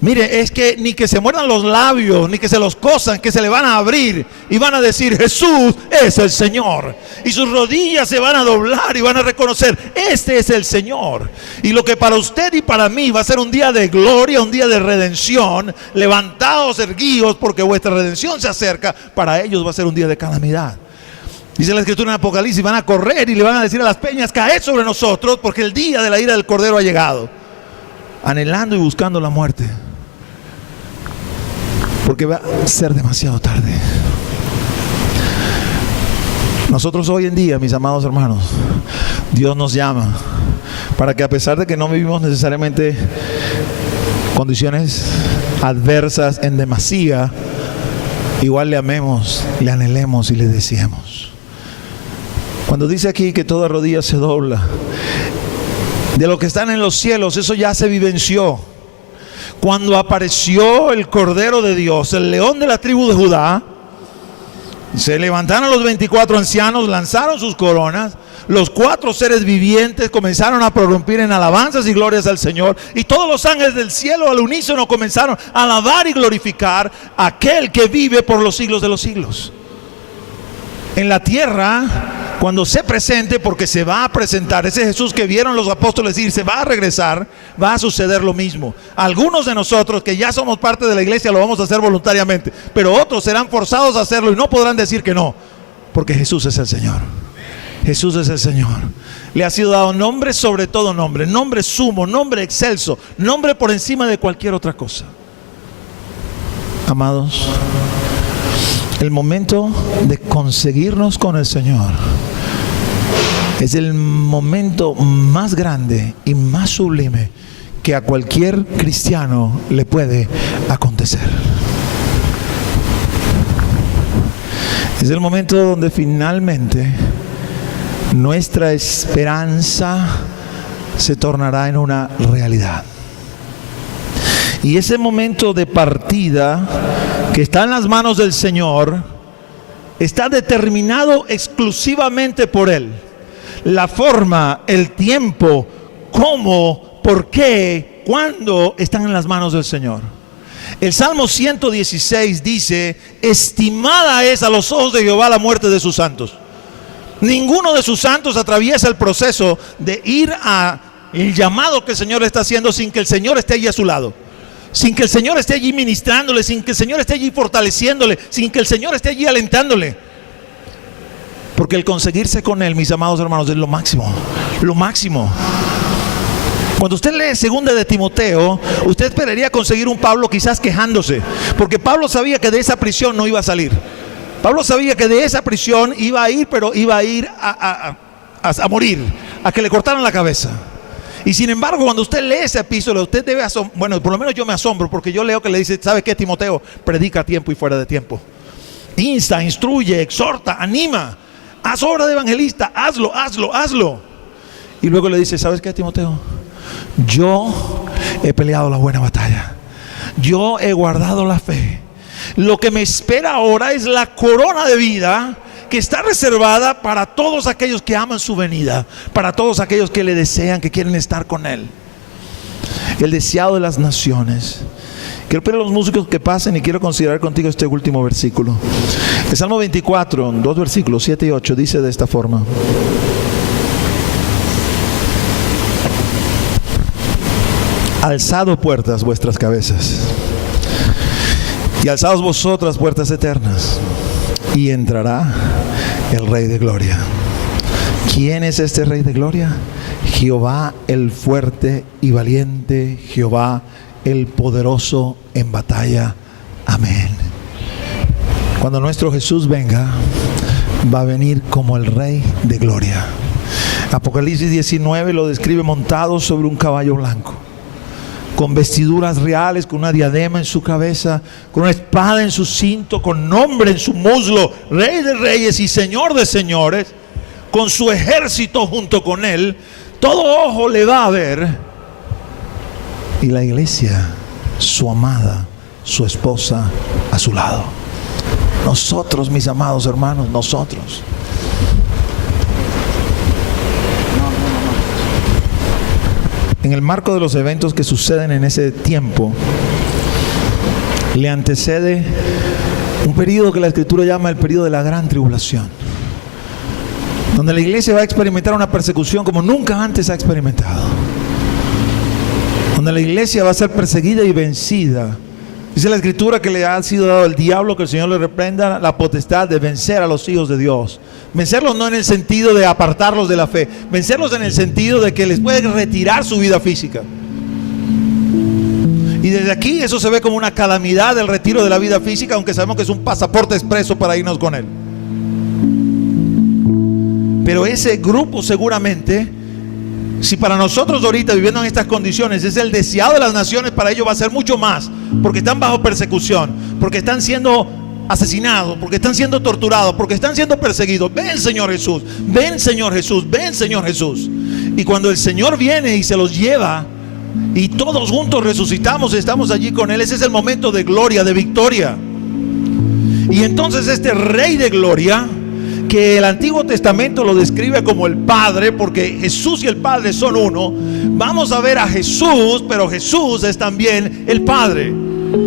Mire, es que ni que se muerdan los labios, ni que se los cosan, que se le van a abrir y van a decir: Jesús es el Señor. Y sus rodillas se van a doblar y van a reconocer: este es el Señor. Y lo que para usted y para mí va a ser un día de gloria, un día de redención, levantados, erguidos, porque vuestra redención se acerca, para ellos va a ser un día de calamidad. Dice la Escritura en Apocalipsis: van a correr y le van a decir a las peñas: caed sobre nosotros, porque el día de la ira del Cordero ha llegado. Anhelando y buscando la muerte, porque va a ser demasiado tarde. Nosotros hoy en día, mis amados hermanos, Dios nos llama para que, a pesar de que no vivimos necesariamente condiciones adversas en demasía, igual le amemos, le anhelemos y le deseemos. Cuando dice aquí que toda rodilla se dobla, de lo que están en los cielos, eso ya se vivenció. Cuando apareció el Cordero de Dios, el León de la tribu de Judá, se levantaron los 24 ancianos, lanzaron sus coronas, los 4 seres vivientes comenzaron a prorrumpir en alabanzas y glorias al Señor, y todos los ángeles del cielo al unísono comenzaron a alabar y glorificar a aquel que vive por los siglos de los siglos. En la tierra, cuando se presente, porque se va a presentar, ese Jesús que vieron los apóstoles ir, se va a regresar, va a suceder lo mismo. Algunos de nosotros que ya somos parte de la iglesia lo vamos a hacer voluntariamente, pero otros serán forzados a hacerlo y no podrán decir que no, porque Jesús es el Señor. Jesús es el Señor. Le ha sido dado nombre sobre todo nombre, nombre sumo, nombre excelso, nombre por encima de cualquier otra cosa. Amados, el momento de conseguirnos con el Señor es el momento más grande y más sublime que a cualquier cristiano le puede acontecer. Es el momento donde finalmente nuestra esperanza se tornará en una realidad. Y ese momento de partida que está en las manos del Señor está determinado exclusivamente por Él. La forma, el tiempo, cómo, por qué, cuándo están en las manos del Señor. El Salmo 116 dice: estimada es a los ojos de Jehová la muerte de sus santos. Ninguno de sus santos atraviesa el proceso de ir a el llamado que el Señor está haciendo sin que el Señor esté allí a su lado, sin que el Señor esté allí ministrándole, sin que el Señor esté allí fortaleciéndole, sin que el Señor esté allí alentándole. Porque el conseguirse con Él, mis amados hermanos, es lo máximo. Lo máximo. Cuando usted lee segunda de Timoteo, usted esperaría conseguir un Pablo quizás quejándose, porque Pablo sabía que de esa prisión no iba a salir. Pablo sabía que de esa prisión iba a ir, pero iba a ir a morir, a que le cortaran la cabeza. Y sin embargo, cuando usted lee esa epístola, usted debe bueno, por lo menos yo me asombro, porque yo leo que le dice: ¿sabe qué, Timoteo? Predica a tiempo y fuera de tiempo. Insta, instruye, exhorta, anima. Haz obra de evangelista, hazlo, hazlo, hazlo. Y luego le dice: ¿sabes qué, Timoteo? Yo he peleado la buena batalla. Yo he guardado la fe. Lo que me espera ahora es la corona de vida que está reservada para todos aquellos que aman su venida, para todos aquellos que le desean, que quieren estar con Él. El deseado de las naciones. Quiero pedir a los músicos que pasen y quiero considerar contigo este último versículo. El Salmo 24, 2 versículos, 7 y 8, dice de esta forma: alzad, oh puertas, vuestras cabezas, y alzaos vosotras, puertas eternas, y entrará el Rey de Gloria. ¿Quién es este Rey de Gloria? Jehová el fuerte y valiente, Jehová el poderoso en batalla. Amén. Cuando nuestro Jesús venga, va a venir como el Rey de Gloria. Apocalipsis 19 lo describe montado sobre un caballo blanco. con vestiduras reales, con una diadema en su cabeza, con una espada en su cinto, con nombre en su muslo, Rey de Reyes y Señor de Señores, con su ejército junto con él. Todo ojo le va a ver. Y la iglesia, su amada, su esposa, a su lado. Nosotros, mis amados hermanos, nosotros. En el marco de los eventos que suceden en ese tiempo, le antecede un periodo que la Escritura llama el periodo de la gran tribulación, donde la iglesia va a experimentar una persecución como nunca antes ha experimentado, donde la iglesia va a ser perseguida y vencida. Dice la Escritura que le ha sido dado al diablo, que el Señor le reprenda, la potestad de vencer a los hijos de Dios. Vencerlos no en el sentido de apartarlos de la fe, vencerlos en el sentido de que les puede retirar su vida física. Y desde aquí eso se ve como una calamidad, el retiro de la vida física, aunque sabemos que es un pasaporte expreso para irnos con él. Pero ese grupo seguramente, si para nosotros ahorita viviendo en estas condiciones es el deseado de las naciones, para ellos va a ser mucho más, porque están bajo persecución, porque están siendo asesinados, porque están siendo torturados, porque están siendo perseguidos. Ven, Señor Jesús, ven, Señor Jesús, ven, Señor Jesús. Y cuando el Señor viene y se los lleva y todos juntos resucitamos y estamos allí con Él, ese es el momento de gloria, de victoria. Y entonces este Rey de gloria, que el Antiguo Testamento lo describe como el Padre, porque Jesús y el Padre son uno, vamos a ver a Jesús, pero Jesús es también el Padre.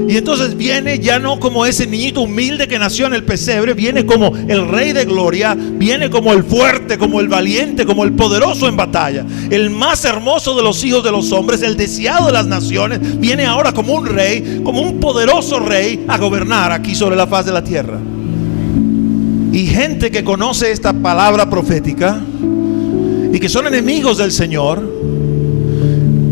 Y entonces viene ya no como ese niñito humilde que nació en el pesebre, viene como el Rey de gloria, viene como el fuerte, como el valiente, como el poderoso en batalla, el más hermoso de los hijos de los hombres, el deseado de las naciones. Viene ahora como un rey, como un poderoso rey a gobernar aquí sobre la faz de la tierra. Y gente que conoce esta palabra profética y que son enemigos del Señor,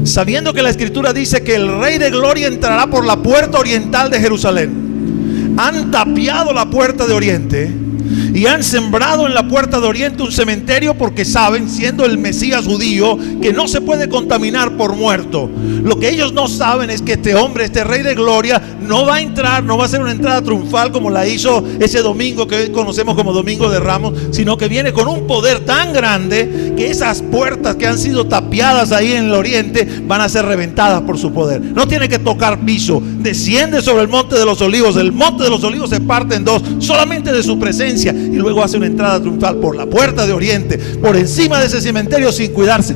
sabiendo que la Escritura dice que el Rey de gloria entrará por la puerta oriental de Jerusalén, han tapiado la puerta de oriente y han sembrado en la puerta de oriente un cementerio, porque saben, siendo el Mesías judío, que no se puede contaminar por muerto. Lo que ellos no saben es que este hombre, este Rey de gloria, no va a entrar, no va a ser una entrada triunfal como la hizo ese domingo que hoy conocemos como Domingo de Ramos, sino que viene con un poder tan grande que esas puertas que han sido tapiadas ahí en el oriente van a ser reventadas por su poder. No tiene que tocar piso, desciende sobre el monte de los olivos, el monte de los olivos se parte en dos solamente de su presencia, y luego hace una entrada triunfal por la puerta de oriente, por encima de ese cementerio, sin cuidarse,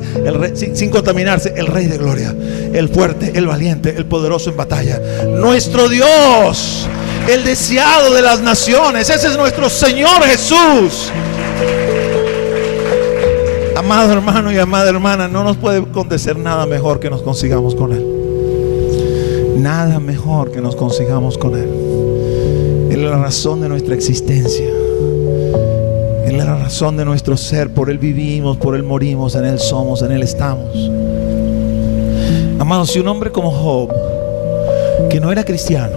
sin contaminarse, el Rey de gloria, el fuerte, el valiente, el poderoso en batalla, nuestro Dios, el deseado de las naciones. Ese es nuestro Señor Jesús. Amado hermano y amada hermana, no nos puede acontecer nada mejor que nos consigamos con Él. Nada mejor que nos consigamos con Él. Él es la razón de nuestra existencia. Él es la razón de nuestro ser. Por Él vivimos, por Él morimos, en Él somos, en Él estamos. Amados, si un hombre como Job, que no era cristiano,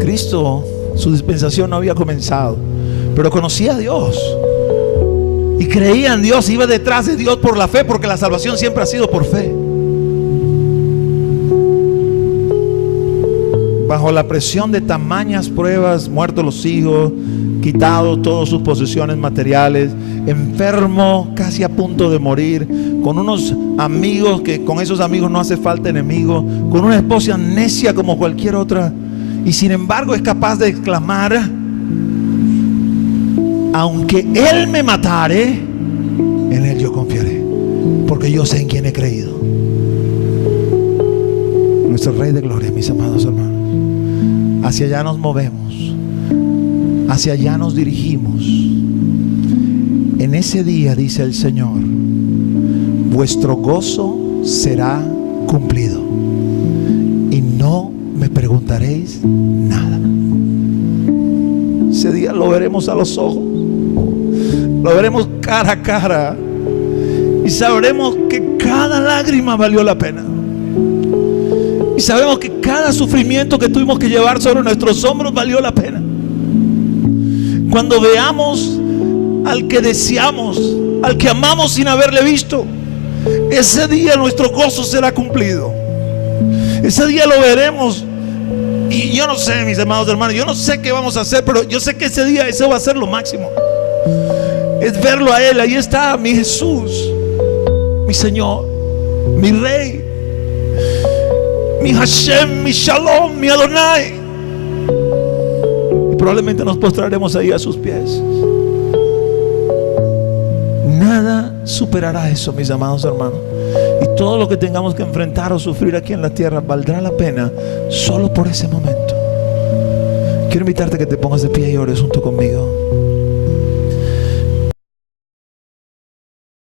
Cristo, su dispensación no había comenzado, pero conocía a Dios y creía en Dios, iba detrás de Dios por la fe, porque la salvación siempre ha sido por fe. Bajo la presión de tamañas pruebas, muertos los hijos, quitado todas sus posesiones materiales, enfermo, casi a punto de morir, con unos amigos que con esos amigos no hace falta enemigo, con una esposa necia como cualquier otra, y sin embargo es capaz de exclamar: aunque Él me matare, en Él yo confiaré, porque yo sé en quién he creído. Nuestro Rey de gloria, mis amados hermanos. Hacia allá nos movemos, hacia allá nos dirigimos. En ese día, dice el Señor, vuestro gozo será cumplido y no me preguntaréis nada. Ese día lo veremos a los ojos, lo veremos cara a cara, y sabremos que cada lágrima valió la pena. Y sabemos que cada sufrimiento que tuvimos que llevar sobre nuestros hombros valió la pena. Cuando veamos al que deseamos, al que amamos sin haberle visto, ese día nuestro gozo será cumplido. Ese día lo veremos. Y yo no sé, mis amados hermanos, yo no sé qué vamos a hacer, pero yo sé que ese día eso va a ser lo máximo. Es verlo a Él. Ahí está mi Jesús, mi Señor, mi Rey, mi Hashem, mi Shalom, mi Adonai. Y probablemente nos postraremos ahí a sus pies. Nada superará eso, mis amados hermanos. Y todo lo que tengamos que enfrentar o sufrir aquí en la tierra valdrá la pena solo por ese momento. Quiero invitarte a que te pongas de pie y ores junto conmigo.